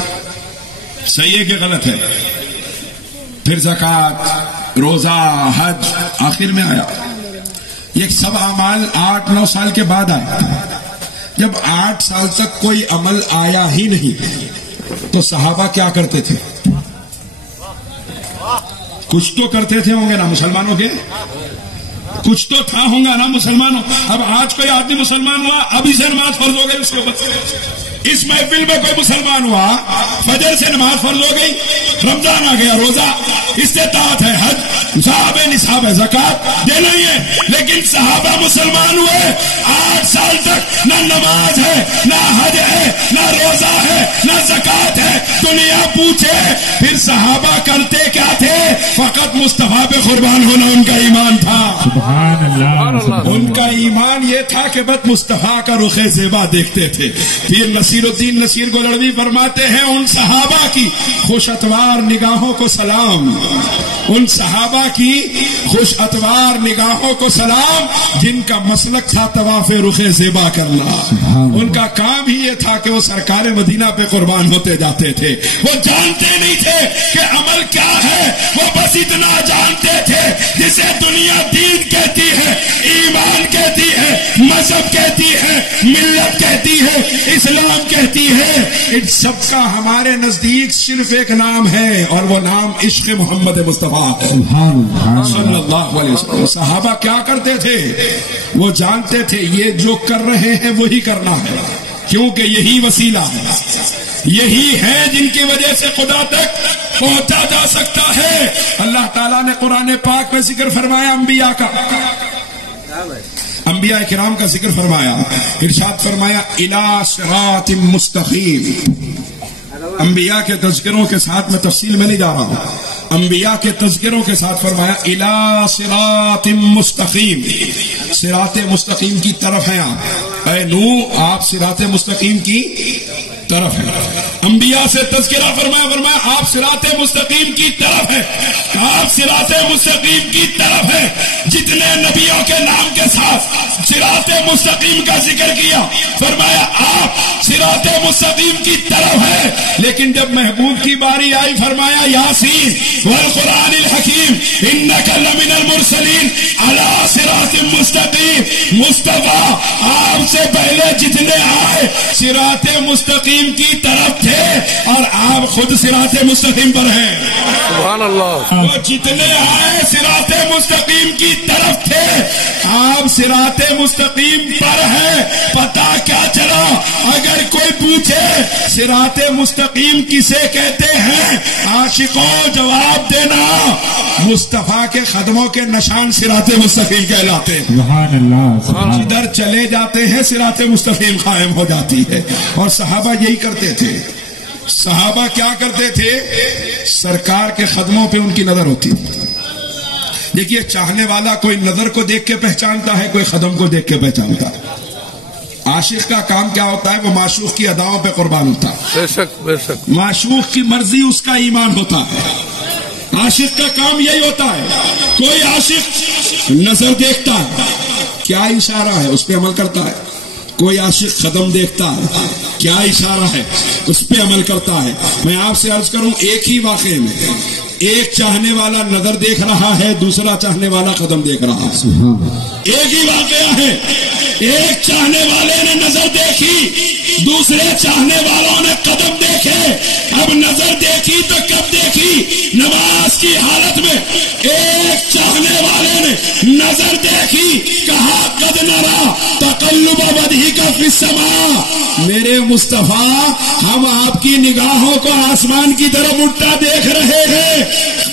صحیح ہے کہ غلط ہے؟ پھر زکوٰۃ، روزہ، حج آخر میں آیا. یہ سب اعمال 8-9 سال کے بعد آئے. جب 8 سال تک کوئی عمل آیا ہی نہیں تو صحابہ کیا کرتے تھے؟ کچھ تو کرتے تھے ہوں گے نا مسلمانوں کے، کچھ تو تھا ہوں گا نا مسلمانوں. اب آج کوئی آدمی مسلمان ہوا ابھی سے نماز فرض ہو گئی اس کے اوپر. اس محفل میں کوئی مسلمان ہوا فجر سے نماز فرض ہو گئی، رمضان آ گیا، روزہ، استطاعت ہے، حج، صاحب نصاب ہے، زکات دینا ہی ہے. لیکن صحابہ مسلمان ہوئے 8 سال تک نہ نماز ہے، نہ حج ہے، نہ روزہ ہے، نہ زکات ہے. دنیا پوچھے پھر صحابہ کرتے کیا تھے؟ فقط مصطفیٰ پہ قربان ہونا ان کا ایمان تھا. سبحان اللہ. ان کا ایمان یہ تھا کہ بس مصطفیٰ کا رخ زیبا دیکھتے تھے. پھر نصیر الدین نصیر گولڑوی فرماتے ہیں ان صحابہ کی خوش اتوار نگاہوں کو سلام، ان صحابہ کی خوش اتوار نگاہوں کو سلام جن کا مسلک تھا طواف رخ زیبا کرنا. ان کا کام ہی یہ تھا کہ وہ سرکار مدینہ پہ قربان ہوتے جاتے تھے. وہ جانتے نہیں تھے کہ عمل کیا ہے، وہ بس اتنا جانتے تھے جسے دنیا دین کہتی ہے، ایمان کہتی ہے، مذہب کہتی ہے، ملت کہتی ہے، اسلام کہتی ہے. ان سب کا ہمارے نزدیک صرف ایک نام ہے اور وہ نام عشق محمد مصطفیٰ ہے صلی اللہ علیہ وسلم. صحابہ کیا کرتے تھے؟ وہ جانتے تھے یہ جو کر رہے ہیں وہی کرنا ہے، کیونکہ یہی وسیلہ ہے، یہی ہے جن کی وجہ سے خدا تک پہنچا جا سکتا ہے. اللہ تعالیٰ نے قرآن پاک میں ذکر فرمایا انبیاء کا، انبیاء کرام کا ذکر فرمایا، ارشاد فرمایا الی صراط مستقیم. انبیاء کے تذکروں کے ساتھ میں تفصیل میں نہیں جا رہا ہوں، انبیاء کے تذکروں کے ساتھ فرمایا الی صراط مستقیم، صراط مستقیم کی طرف ہیں آپ. اے نوح آپ صراط مستقیم کی طرف ہے. انبیاء سے تذکرہ فرمایا آپ صراط مستقیم کی طرف ہے، آپ صراط مستقیم کی طرف ہے. جتنے نبیوں کے نام کے ساتھ صراط مستقیم کا ذکر کیا فرمایا آپ صراط مستقیم کی طرف ہے. لیکن جب محبوب کی باری آئی فرمایا یاسین والقرآن الحکیم انک لمن المرسلین علی صراط مستقیم. مصطفیٰ آپ سے پہلے جتنے آئے صراط مستقیم کی طرف تھے اور آپ خود صراط مستقیم پر ہیں. سبحان اللہ. وہ جتنے آئے صراط مستقیم کی طرف تھے، آپ صراط مستقیم پر ہیں. پتا کیا چلا؟ اگر کوئی پوچھے صراط مستقیم کسے کہتے ہیں، عاشقوں جواب دینا مصطفیٰ کے قدموں کے نشان صراط مستقیم کہلاتے ہیں. سبحان اللہ. جدھر چلے جاتے ہیں صراط مستقیم قائم ہو جاتی ہے. اور صحابہ یہی کرتے تھے. صحابہ کیا کرتے تھے؟ سرکار کے قدموں پہ ان کی نظر ہوتی. دیکھیے چاہنے والا کوئی نظر کو دیکھ کے پہچانتا ہے، کوئی قدم کو دیکھ کے پہچانتا ہے. عاشق کا کام کیا ہوتا ہے؟ وہ معشوق کی اداؤں پہ قربان ہوتا ہے. بے شک بے شک. معشوق کی مرضی اس کا ایمان ہوتا ہے. عاشق کا کام یہی ہوتا ہے. کوئی عاشق نظر دیکھتا ہے، کیا اشارہ ہے؟ اس پہ عمل کرتا ہے. کوئی عاشق قدم دیکھتا ہے، کیا اشارہ ہے؟ اس پہ عمل کرتا ہے. میں آپ سے عرض کروں ایک ہی واقعے میں ایک چاہنے والا نظر دیکھ رہا ہے، دوسرا چاہنے والا قدم دیکھ رہا ہے. ایک ہی واقعہ ہے. ایک چاہنے والے نے نظر دیکھی، دوسرے چاہنے والوں نے قدم دیکھے. اب نظر دیکھی تو کب دیکھی؟ نماز کی حالت میں. ایک چاہنے چاہنے والوں نے نظر دیکھی، کہا قد نرا تقلب وجہک فی السماء، میرے مصطفیٰ ہم آپ کی نگاہوں کو آسمان کی طرف اٹھتا دیکھ رہے ہیں،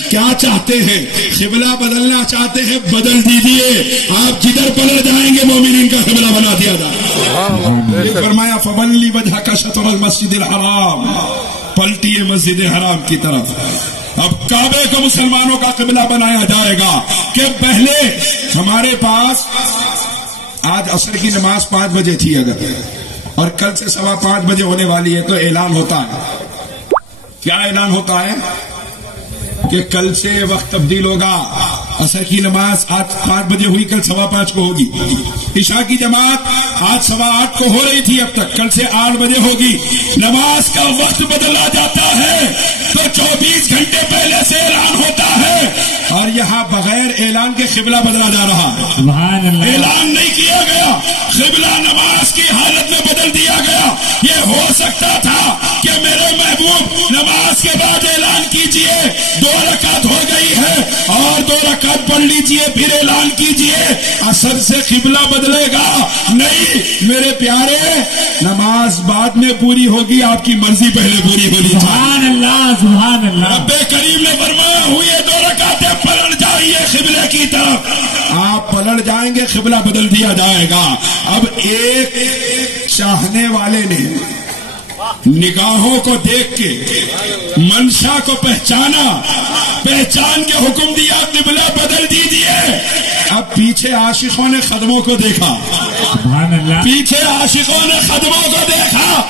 کیا چاہتے ہیں؟ قبلہ بدلنا چاہتے ہیں، بدل دیجئے، آپ جدھر پلٹ جائیں گے مومنین کا قبلہ بنا دیا جائے۔ فرمایا فولی وجہک شطر المسجد الحرام، پلٹیے مسجد حرام کی طرف۔ اب کعبے کو مسلمانوں کا قبلہ بنایا جائے گا کہ پہلے ہمارے پاس آج عصر کی نماز 5 بجے تھی اگر، اور کل سے 5:15 بجے ہونے والی ہے، تو اعلان ہوتا ہے، کیا اعلان ہوتا ہے کہ کل سے وقت تبدیل ہوگا، عصر کی نماز آج 5 بجے ہوئی، کل 5:15 کو ہوگی، عشاء کی جماعت آج 8:15 کو ہو رہی تھی، اب تک کل سے 8 بجے ہوگی۔ نماز کا وقت بدلا جاتا ہے تو 24 گھنٹے پہلے سے اعلان ہوتا ہے، اور یہاں بغیر اعلان کے قبلہ بدلا جا رہا ہے، اعلان نہیں کیا گیا، قبلہ نماز کی حالت میں بدل دیا گیا۔ یہ ہو سکتا تھا کہ میرے محبوب نماز کے بعد اعلان کیجئے 2 رکعت ہو گئی ہے اور 2 رکعت پڑھ لیجئے، پھر اعلان کیجئے عصر سے قبلہ بدلے گا، نہیں میرے پیارے، نماز بعد میں پوری ہوگی، آپ کی مرضی پہلے پوری ہونی چاہیے۔ سبحان اللہ سبحان اللہ۔ رب کریم نے فرمایا ہوئے 2 رکعتیں پلٹ جائیے قبلے کی طرف، آپ پلٹ جائیں گے قبلہ بدل دیا جائے گا۔ اب ایک چاہنے والے نے نگاہوں کو دیکھ کے منشا کو پہچانا، پہچان کے حکم دیا قبلہ بدل دیجیے۔ اب پیچھے عاشقوں نے قدموں کو دیکھا، سبحان اللہ، پیچھے عاشقوں نے قدموں کو دیکھا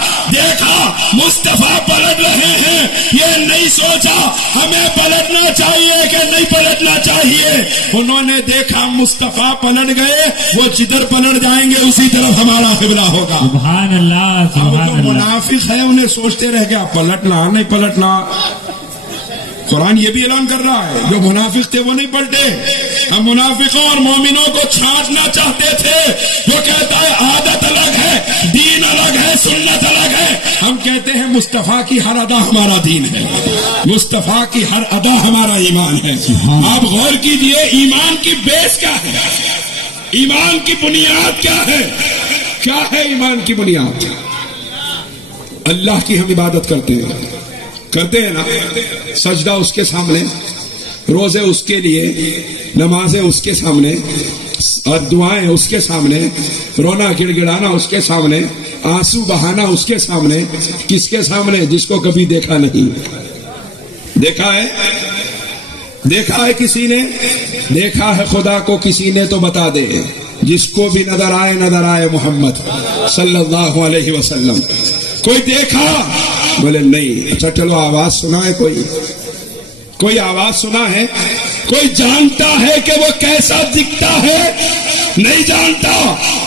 مصطفیٰ پلٹ رہے ہیں، یہ نہیں سوچا ہمیں پلٹنا چاہیے کہ نہیں پلٹنا چاہیے، انہوں نے دیکھا مصطفیٰ پلٹ گئے، وہ جدھر پلٹ جائیں گے اسی طرف ہمارا قبلہ ہوگا۔ سبحان اللہ سبحان اللہ۔ منافق ہے انہیں سوچتے رہ گیا پلٹنا نہیں پلٹنا، قرآن یہ بھی اعلان کر رہا ہے جو منافق تھے وہ نہیں پلٹے، ہم منافقوں اور مومنوں کو چھانٹنا چاہتے تھے، جو کہتا ہے عادت الگ ہے، دین الگ ہے، سنت الگ ہے، ہم کہتے ہیں مصطفیٰ کی ہر ادا ہمارا دین ہے، مصطفیٰ کی ہر ادا ہمارا ایمان ہے۔ آپ غور کیجئے ایمان کی بیس کیا ہے، ایمان کی بنیاد کیا ہے، کیا ہے ایمان کی بنیاد؟ اللہ کی ہم عبادت کرتے ہیں نا، سجدہ اس کے سامنے، روزے اس کے لیے، نمازیں اس کے سامنے، اور دعائیں اس کے سامنے، رونا گڑ گڑانا اس کے سامنے، آنسو بہانا اس کے سامنے، کس کے سامنے؟ جس کو کبھی دیکھا نہیں۔ دیکھا ہے کسی نے؟ دیکھا ہے خدا کو کسی نے تو بتا دے، جس کو بھی نظر آئے محمد صلی اللہ علیہ وسلم۔ کوئی دیکھا؟ بولے نہیں۔ اچھا چلو آواز سنا ہے، کوئی آواز سنا ہے؟ کوئی جانتا ہے کہ وہ کیسا دکھتا ہے؟ نہیں جانتا۔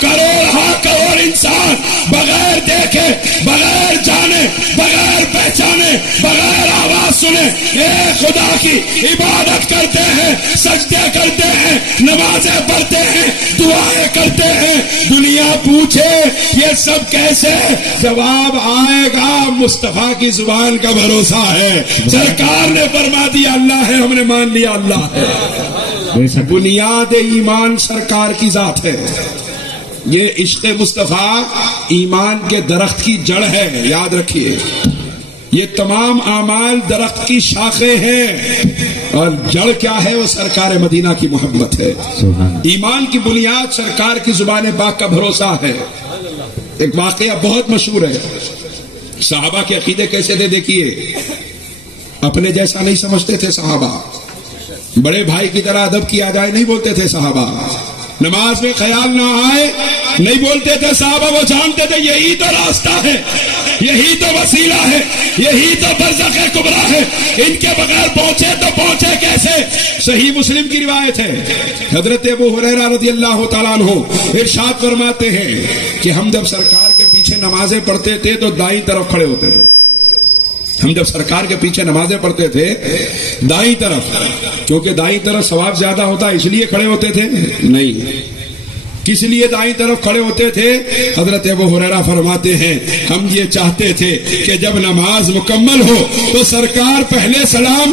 کروڑ انسان بغیر دیکھے، بغیر جانے، بغیر پہچانے، بغیر آواز سنے ایک خدا کی عبادت کرتے ہیں، سجدے کرتے ہیں، نمازیں پڑھتے ہیں، دعائیں کرتے ہیں۔ دنیا پوچھے یہ سب کیسے؟ جواب آئے گا، مصطفیٰ کی زبان کا بھروسہ ہے، سرکار نے فرما دیا اللہ ہے، ہم نے مان لیا اللہ ہے۔ بنیاد ایمان سرکار کی ذات ہے، یہ عشق مصطفیٰ ایمان کے درخت کی جڑ ہے، یاد رکھیے، یہ تمام اعمال درخت کی شاخیں ہیں، اور جڑ کیا ہے؟ وہ سرکار مدینہ کی محبت ہے۔ ایمان کی بنیاد سرکار کی زبان پاک کا بھروسہ ہے۔ ایک واقعہ بہت مشہور ہے، صحابہ کے عقیدے کیسے تھے دیکھیے، اپنے جیسا نہیں سمجھتے تھے صحابہ، بڑے بھائی کی طرح ادب کیا جائے نہیں بولتے تھے صحابہ، نماز میں خیال نہ آئے نہیں بولتے تھے صحابہ، وہ جانتے تھے یہی تو راستہ ہے، یہی تو وسیلہ ہے، یہی تو برزخ کبریٰ ہے، ان کے بغیر پہنچے کیسے؟ صحیح مسلم کی روایت ہے، حضرت ابو ہریرہ رضی اللہ تعالیٰ عنہ ارشاد فرماتے ہیں کہ ہم جب سرکار کے پیچھے نمازیں پڑھتے تھے تو دائیں طرف کھڑے ہوتے تھے، ہم جب سرکار کے پیچھے نمازیں پڑھتے تھے دائیں طرف، کیونکہ دائیں طرف ثواب زیادہ ہوتا اس لیے کھڑے ہوتے تھے؟ نہیں، کس لیے دائیں طرف کھڑے ہوتے تھے؟ حضرت ابو ہریرہ فرماتے ہیں ہم یہ چاہتے تھے کہ جب نماز مکمل ہو تو سرکار پہلے سلام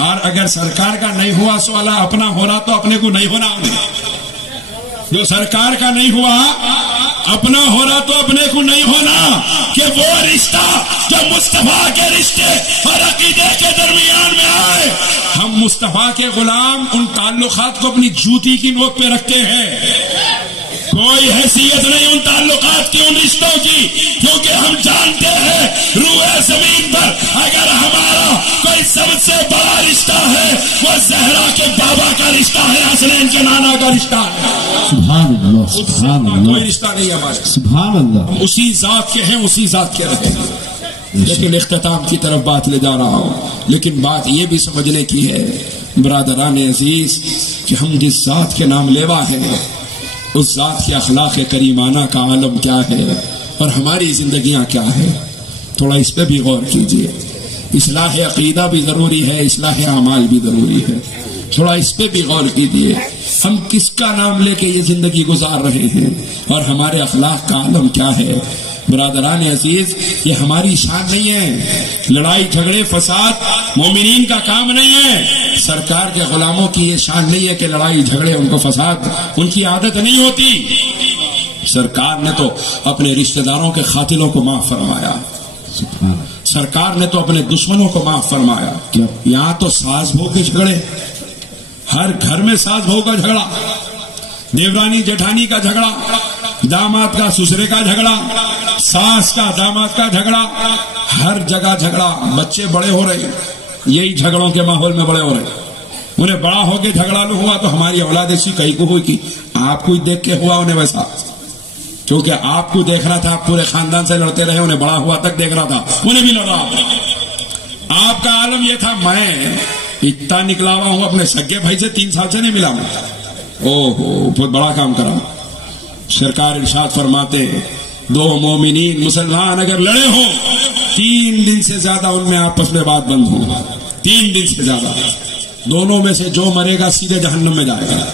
اور اگر سرکار کا نہیں ہوا سو اللہ اپنا ہو رہا تو اپنے کو نہیں ہونا. جو سرکار کا نہیں ہوا اپنا ہو رہا تو اپنے کو نہیں ہونا. کہ وہ رشتہ جو مصطفیٰ کے رشتے اور عقیدے کے درمیان میں آئے. ہم مصطفیٰ کے غلام ان تعلقات کو اپنی جوتی کی نوک پہ رکھتے ہیں. کوئی حیثیت نہیں ان تعلقات کی، ان رشتوں کی، کیونکہ ہم جانتے ہیں روئے زمین پر اگر ہمارا کوئی سب سے بڑا رشتہ ہے وہ زہرا کے بابا کا رشتہ ہے، حسنین کے نانا کا رشتہ ہے. سبحان اللہ سبحان اللہ. کوئی رشتہ نہیں ہے ہمارے. سبحان اللہ. اسی ذات کے ہیں، اسی ذات کے رہتے ہیں. لیکن اختتام کی طرف بات لے جا رہا ہوں. لیکن بات یہ بھی سمجھنے کی ہے برادران عزیز کہ ہم جس ذات کے نام لیوا ہیں اس ذات کے اخلاق کریمانہ کا عالم کیا ہے اور ہماری زندگیاں کیا ہے. تھوڑا اس پہ بھی غور کیجیے. اصلاح عقیدہ بھی ضروری ہے، اصلاح اعمال بھی ضروری ہے. تھوڑا اس پہ بھی غور کیجیے. ہم کس کا نام لے کے یہ زندگی گزار رہے ہیں اور ہمارے اخلاق کا عالم کیا ہے. برادران عزیز یہ ہماری شان نہیں ہے. لڑائی جھگڑے فساد مومنین کا کام نہیں ہے. سرکار کے غلاموں کی یہ شان نہیں ہے کہ لڑائی جھگڑے ان کو فساد ان کی عادت نہیں ہوتی. سرکار نے تو اپنے رشتہ داروں کے قاتلوں کو معاف فرمایا. سرکار نے تو اپنے دشمنوں کو معاف فرمایا. یہاں تو ساز بہو کے جھگڑے، ہر گھر میں ساز بہو کا جھگڑا، دیورانی جٹھانی کا جھگڑا، داماد کا سسرے کا جھگڑا، ساس کا داماد کا جھگڑا، ہر جگہ جھگڑا. بچے بڑے ہو رہے یہی جھگڑوں کے ماحول میں بڑے ہو رہے. انہیں بڑا ہو کے جھگڑا نہ ہوا تو ہماری اولاد ایسی کئی کو ہوئی کی آپ کو دیکھ کے ہوا انہیں ویسا. کیونکہ آپ کو دیکھ رہا تھا، آپ پورے خاندان سے لڑتے رہے، انہیں بڑا ہوا تک دیکھ رہا تھا، انہیں بھی لڑ رہا. آپ کا عالم یہ تھا میں اتنا نکلا ہوا ہوں اپنے سگے بھائی سے 3 سال سے نہیں ملا ہوں. بہت بڑا کام کرا. سرکار ارشاد فرماتے 2 مومنین مسلمان اگر لڑے ہوں 3 دن سے زیادہ ان میں آپس میں بات بند ہو، 3 دن سے زیادہ، دونوں میں سے جو مرے گا سیدھے جہنم میں جائے گا.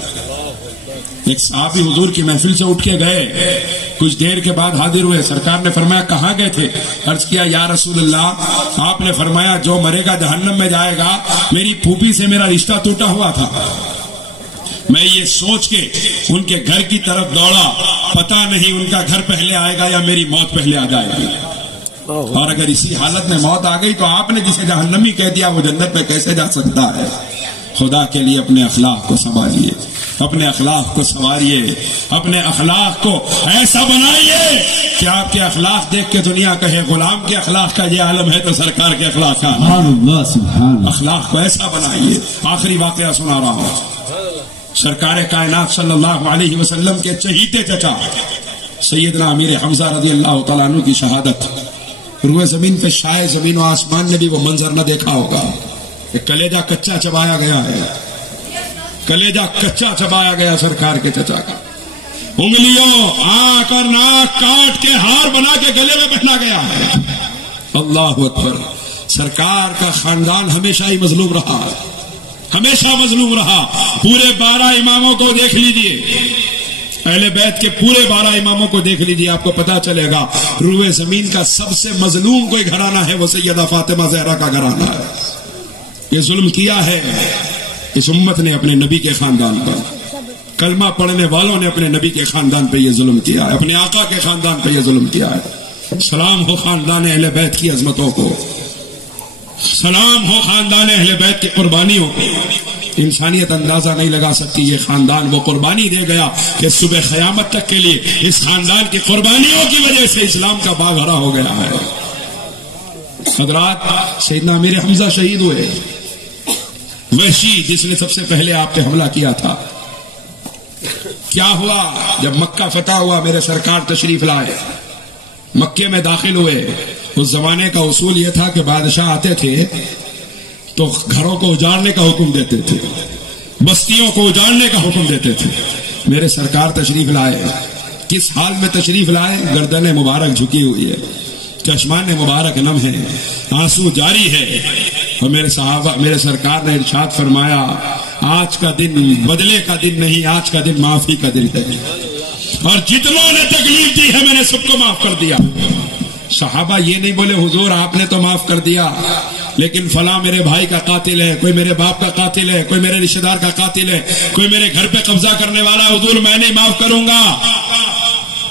ایک صحابی حضور کی محفل سے اٹھ کے گئے، کچھ دیر کے بعد حاضر ہوئے. سرکار نے فرمایا کہاں گئے تھے؟ عرض کیا یا رسول اللہ آپ نے فرمایا جو مرے گا جہنم میں جائے گا. میری پھوپھی سے میرا رشتہ ٹوٹا ہوا تھا، میں یہ سوچ کے ان کے گھر کی طرف دوڑا، پتا نہیں ان کا گھر پہلے آئے گا یا میری موت پہلے آ جائے گی. اور اگر اسی حالت میں موت آ گئی تو آپ نے جسے جہنمی کہہ دیا وہ جنت میں کیسے جا سکتا ہے. خدا کے لیے اپنے اخلاق کو سنبھالیے، اپنے اخلاق کو سنواریے، اپنے اخلاق کو ایسا بنائیے کہ آپ کے اخلاق دیکھ کے دنیا کہے غلام کے اخلاق کا یہ عالم ہے تو سرکار کے اخلاق کا اخلاق کو ایسا بنائیے. آخری واقعہ سنا رہا ہوں. سرکار کائنات صلی اللہ علیہ وسلم کے چہیتے چچا سیدنا امیر حمزہ رضی اللہ تعالیٰ عنہ کی شہادت. روئے زمین پہ شائع زمین و آسمان نے بھی وہ منظر نہ دیکھا ہوگا کہ کلیجہ کچا چبایا گیا ہے. کلیجہ کچا چبایا گیا سرکار کے چچا کا. انگلیوں آنکھ اور ناک کاٹ کے ہار بنا کے گلے میں پہنا گیا ہے. اللہ اکبر. سرکار کا خاندان ہمیشہ ہی مظلوم رہا، ہمیشہ مظلوم رہا. پورے 12 اماموں کو دیکھ لیجئے، اہل بیت کے پورے 12 اماموں کو دیکھ لیجئے، آپ کو پتا چلے گا روئے زمین کا سب سے مظلوم کوئی گھرانہ ہے وہ سیدہ فاطمہ زہرا کا گھرانہ ہے. یہ ظلم کیا ہے اس امت نے اپنے نبی کے خاندان پر. کلمہ پڑھنے والوں نے اپنے نبی کے خاندان پہ یہ ظلم کیا ہے، اپنے آقا کے خاندان پہ یہ ظلم کیا ہے. سلام ہو خاندان اہل بیت کی عظمتوں کو، سلام ہو خاندان اہل بیت کی قربانیوں کو. انسانیت اندازہ نہیں لگا سکتی یہ خاندان وہ قربانی دے گیا کہ صبح قیامت تک کے لیے اس خاندان کی قربانیوں کی وجہ سے اسلام کا باغ ہرا ہو گیا ہے. حضرات سیدنا امیر حمزہ شہید ہوئے. وحشی جس نے سب سے پہلے آپ پہ حملہ کیا تھا، کیا ہوا جب مکہ فتح ہوا میرے سرکار تشریف لائے، مکے میں داخل ہوئے. اس زمانے کا اصول یہ تھا کہ بادشاہ آتے تھے تو گھروں کو اجاڑنے کا حکم دیتے تھے، بستیوں کو اجاڑنے کا حکم دیتے تھے. میرے سرکار تشریف لائے، کس حال میں تشریف لائے؟ گردن مبارک جھکی ہوئی ہے، چشمان مبارک نم ہے، آنسو جاری ہے. اور میرے سرکار نے ارشاد فرمایا آج کا دن بدلے کا دن نہیں، آج کا دن معافی کا دن ہے، اور جتنوں نے تکلیف دی ہے میں نے سب کو معاف کر دیا. صحابہ یہ نہیں بولے حضور آپ نے تو معاف کر دیا، لیکن فلاں میرے بھائی کا قاتل ہے، کوئی میرے باپ کا قاتل ہے، کوئی میرے رشتہ دار کا قاتل ہے، کوئی میرے گھر پہ قبضہ کرنے والا ہے، حضور میں نہیں معاف کروں گا۔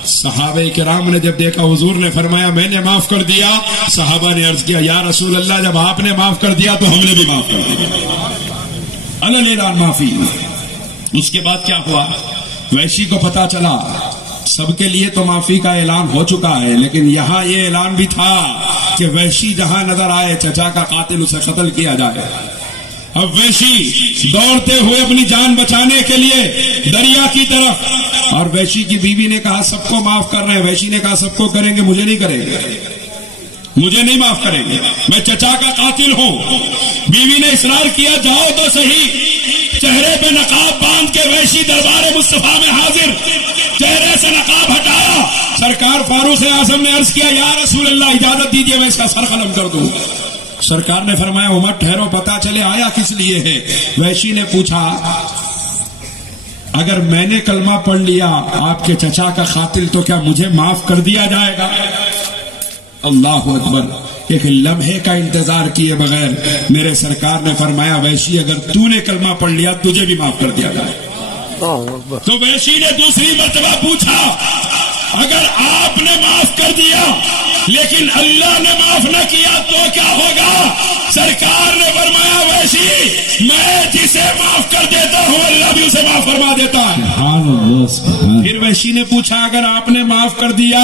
صحابہ کرام نے جب دیکھا حضور نے فرمایا میں نے معاف کر دیا، صحابہ نے عرض کیا یا رسول اللہ جب آپ نے معاف کر دیا تو ہم نے بھی معاف کر دیا، علل اعلان معافی۔ اس کے بعد کیا ہوا؟ وحشی کو پتا چلا سب کے لیے تو معافی کا اعلان ہو چکا ہے، لیکن یہاں یہ اعلان بھی تھا کہ وحشی جہاں نظر آئے چچا کا قاتل اسے قتل کیا جائے۔ اب وحشی دوڑتے ہوئے اپنی جان بچانے کے لیے دریا کی طرف، اور وحشی کی بیوی نے کہا سب کو معاف کر رہے ہیں، وحشی نے کہا سب کو کریں گے، مجھے نہیں کریں گے، مجھے نہیں معاف کریں گے، میں چچا کا قاتل ہوں۔ بیوی نے اصرار کیا جاؤ تو صحیح۔ چہرے پہ نقاب باندھ کے وحشی دربار مصطفیٰ میں حاضر، چہرے سے نقاب ہٹایا، سرکار فاروق اعظم نے عرض کیا یا رسول اللہ اجازت دیجیے میں اس کا سر قلم کر دوں۔ سرکار نے فرمایا عمر ٹھہرو، پتا چلے آیا کس لیے ہے۔ وحشی نے پوچھا اگر میں نے کلمہ پڑھ لیا آپ کے چچا کا قاتل تو کیا مجھے معاف کر دیا جائے گا؟ اللہ اکبر۔ ایک لمحے کا انتظار کیے بغیر میرے سرکار نے فرمایا وحشی اگر تو نے کلمہ پڑھ لیا تجھے بھی معاف کر دیا جائے۔ تو وحشی نے دوسری مرتبہ پوچھا اگر آپ نے معاف کر دیا لیکن اللہ نے معاف نہ کیا تو کیا ہوگا؟ سرکار نے فرمایا وحشی میں جسے معاف کر دیتا ہوں اللہ بھی اسے معاف فرما دیتا ہے۔ پھر وحشی نے پوچھا اگر آپ نے معاف کر دیا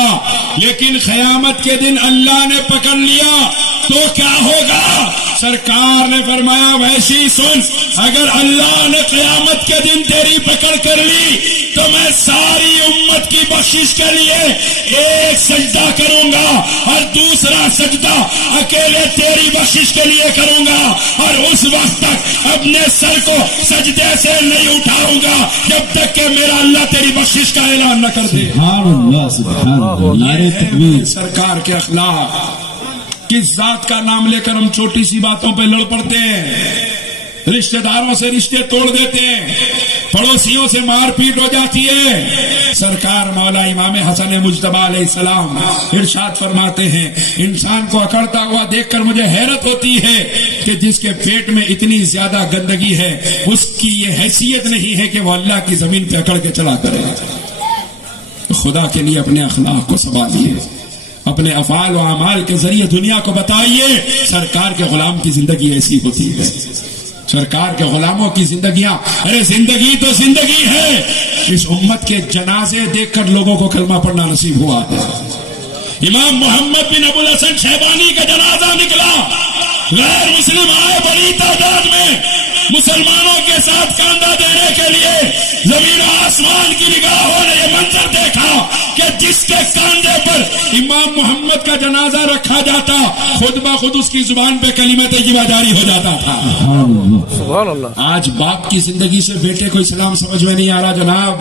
لیکن قیامت کے دن اللہ نے پکڑ لیا تو کیا ہوگا؟ سرکار نے فرمایا وحشی سن، اگر اللہ نے قیامت کے دن تیری پکڑ کر لی تو میں ساری امت کی بخشش کے لیے ایک سجدہ کروں گا اور دوسرا سجدہ اکیلے تیری بخشش کے لیے کروں گا، اور اس وقت تک اپنے سر کو سجدے سے نہیں اٹھاؤں گا جب تک کہ میرا اللہ تیری بخشش کا اعلان نہ کر دے۔ سبحان اللہ سبحان اللہ۔ سرکار کے اخلاق، کس ذات کا نام لے کر ہم چھوٹی سی باتوں پہ لڑ پڑتے ہیں، رشتہ داروں سے رشتے توڑ دیتے ہیں، پڑوسیوں سے مار پیٹ ہو جاتی ہے۔ سرکار مولا امام حسن مجتبی علیہ السلام ارشاد فرماتے ہیں انسان کو اکڑتا ہوا دیکھ کر مجھے حیرت ہوتی ہے کہ جس کے پیٹ میں اتنی زیادہ گندگی ہے اس کی یہ حیثیت نہیں ہے کہ وہ اللہ کی زمین پہ اکڑ کے چلا کرے۔ خدا کے لیے اپنے اخلاق کو سنبھالیے، اپنے افعال و اعمال کے ذریعے دنیا کو بتائیے سرکار کے غلام کی زندگی ایسی ہوتی ہے۔ سرکار کے غلاموں کی زندگیاں، ارے زندگی تو زندگی ہے۔ اس امت کے جنازے دیکھ کر لوگوں کو کلمہ پڑھنا نصیب ہوا ہے۔ امام محمد بن ابو الحسن شیبانی کا جنازہ نکلا، غیر مسلم آئے بڑی تعداد میں مسلمانوں کے ساتھ کاندھا دینے کے لیے، زمین و آسمان کی نگاہوں نے یہ منظر دیکھا کہ جس کے کاندھے پر امام محمد کا جنازہ رکھا جاتا خود بخود اس کی زبان پہ کلمہ طیبہ جاری ہو جاتا تھا۔ سبحان اللہ۔ آج باپ کی زندگی سے بیٹے کو اسلام سمجھ میں نہیں آ رہا جناب،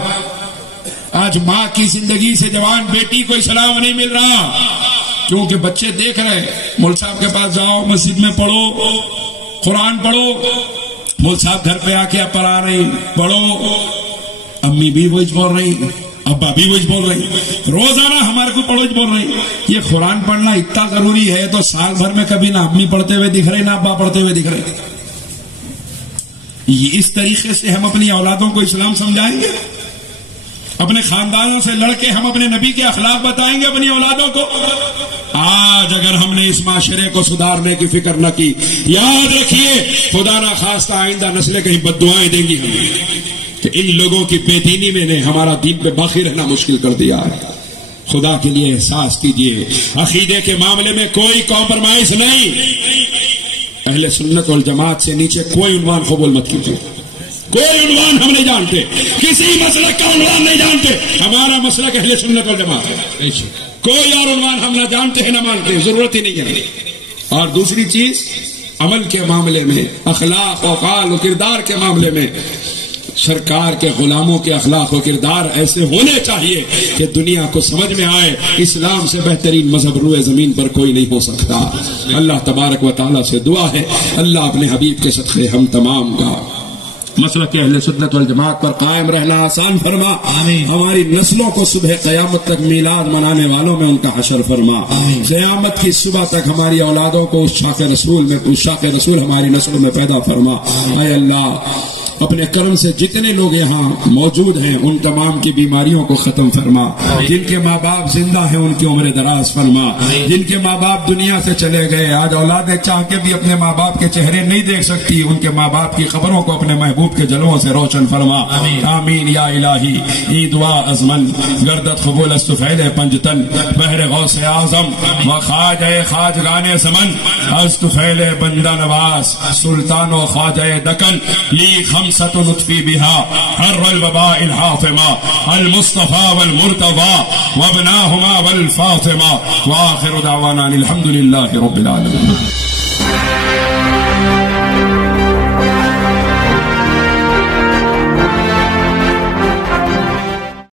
آج ماں کی زندگی سے جوان بیٹی کو اسلام نہیں مل رہا، کیونکہ بچے دیکھ رہے مول صاحب کے پاس جاؤ مسجد میں پڑھو، قرآن پڑھو، مول صاحب گھر پہ آ کے آپ پڑھا رہے پڑھو، امی بھی وہی بول رہی، ابا بھی وہی بول رہی، روزانہ ہمارے کو پڑھو بول رہی۔ یہ قرآن پڑھنا اتنا ضروری ہے تو سال بھر میں کبھی نہ امی پڑھتے ہوئے دکھ رہے نہ ابا پڑھتے ہوئے دکھ رہے۔ یہ اس طریقے سے ہم اپنی اولادوں کو اسلام سمجھائیں گے؟ اپنے خاندانوں سے لڑ کے ہم اپنے نبی کے اخلاق بتائیں گے اپنی اولادوں کو؟ آج اگر ہم نے اس معاشرے کو سدھارنے کی فکر نہ کی، یاد رکھیے خدا نہ خواستہ آئندہ نسلیں کہیں بد دعائیں دیں گی ہمیں کہ ان لوگوں کی بے دینی میں نے ہمارا دین پہ باقی رہنا مشکل کر دیا ہے۔ خدا کے لیے احساس کیجیے عقیدے کے معاملے میں کوئی کمپرومائز نہیں۔ اہل سنت والجماعت سے نیچے کوئی عنوان قبول مت کیجیے، کوئی عنوان ہم نہیں جانتے، کسی مسلک کا عنوان نہیں جانتے، ہمارا مسلک اہل سنت والجماعت ہے، کوئی اور عنوان ہم نہ جانتے ہیں نہ مانتے ہیں، ضرورت ہی نہیں ہے۔ اور دوسری چیز عمل کے معاملے میں، اخلاق و افعال و کردار کے معاملے میں سرکار کے غلاموں کے اخلاق و کردار ایسے ہونے چاہیے کہ دنیا کو سمجھ میں آئے اسلام سے بہترین مذہب روئے زمین پر کوئی نہیں ہو سکتا۔ اللہ تبارک و تعالیٰ سے دعا ہے اللہ اپنے حبیب کے صدقے ہم تمام کا مسلک اہل سنت والجماعت پر قائم رہنا آسان فرما. ہماری نسلوں کو صبح قیامت تک میلاد منانے والوں میں ان کا حشر فرما. قیامت کی صبح تک ہماری اولادوں کو اس شاخ رسول ہماری نسلوں میں پیدا فرما. اے اللہ اپنے کرم سے جتنے لوگ یہاں موجود ہیں ان تمام کی بیماریوں کو ختم فرما. جن کے ماں باپ زندہ ہیں ان کی عمر دراز فرما. جن کے ماں باپ دنیا سے چلے گئے آج اولادیں چاہ کے بھی اپنے ماں باپ کے چہرے نہیں دیکھ سکتی, ان کے ماں باپ کی خبروں کو اپنے محبوب کے جلووں سے روشن فرما. آمین یا الہی. ای دعا ازمن گردت قبول استفیل پنجتن بحر غوث اعظم و خواجہ خواجگان زمن استفیل بندہ نواز سلطان و خواجہ دکن لی خمسة نطفی بها حر الوباء الحافمہ المصطفى والمرتضى وابناهما والفاطمہ وآخر دعوانا الحمد للہ رب العالمین.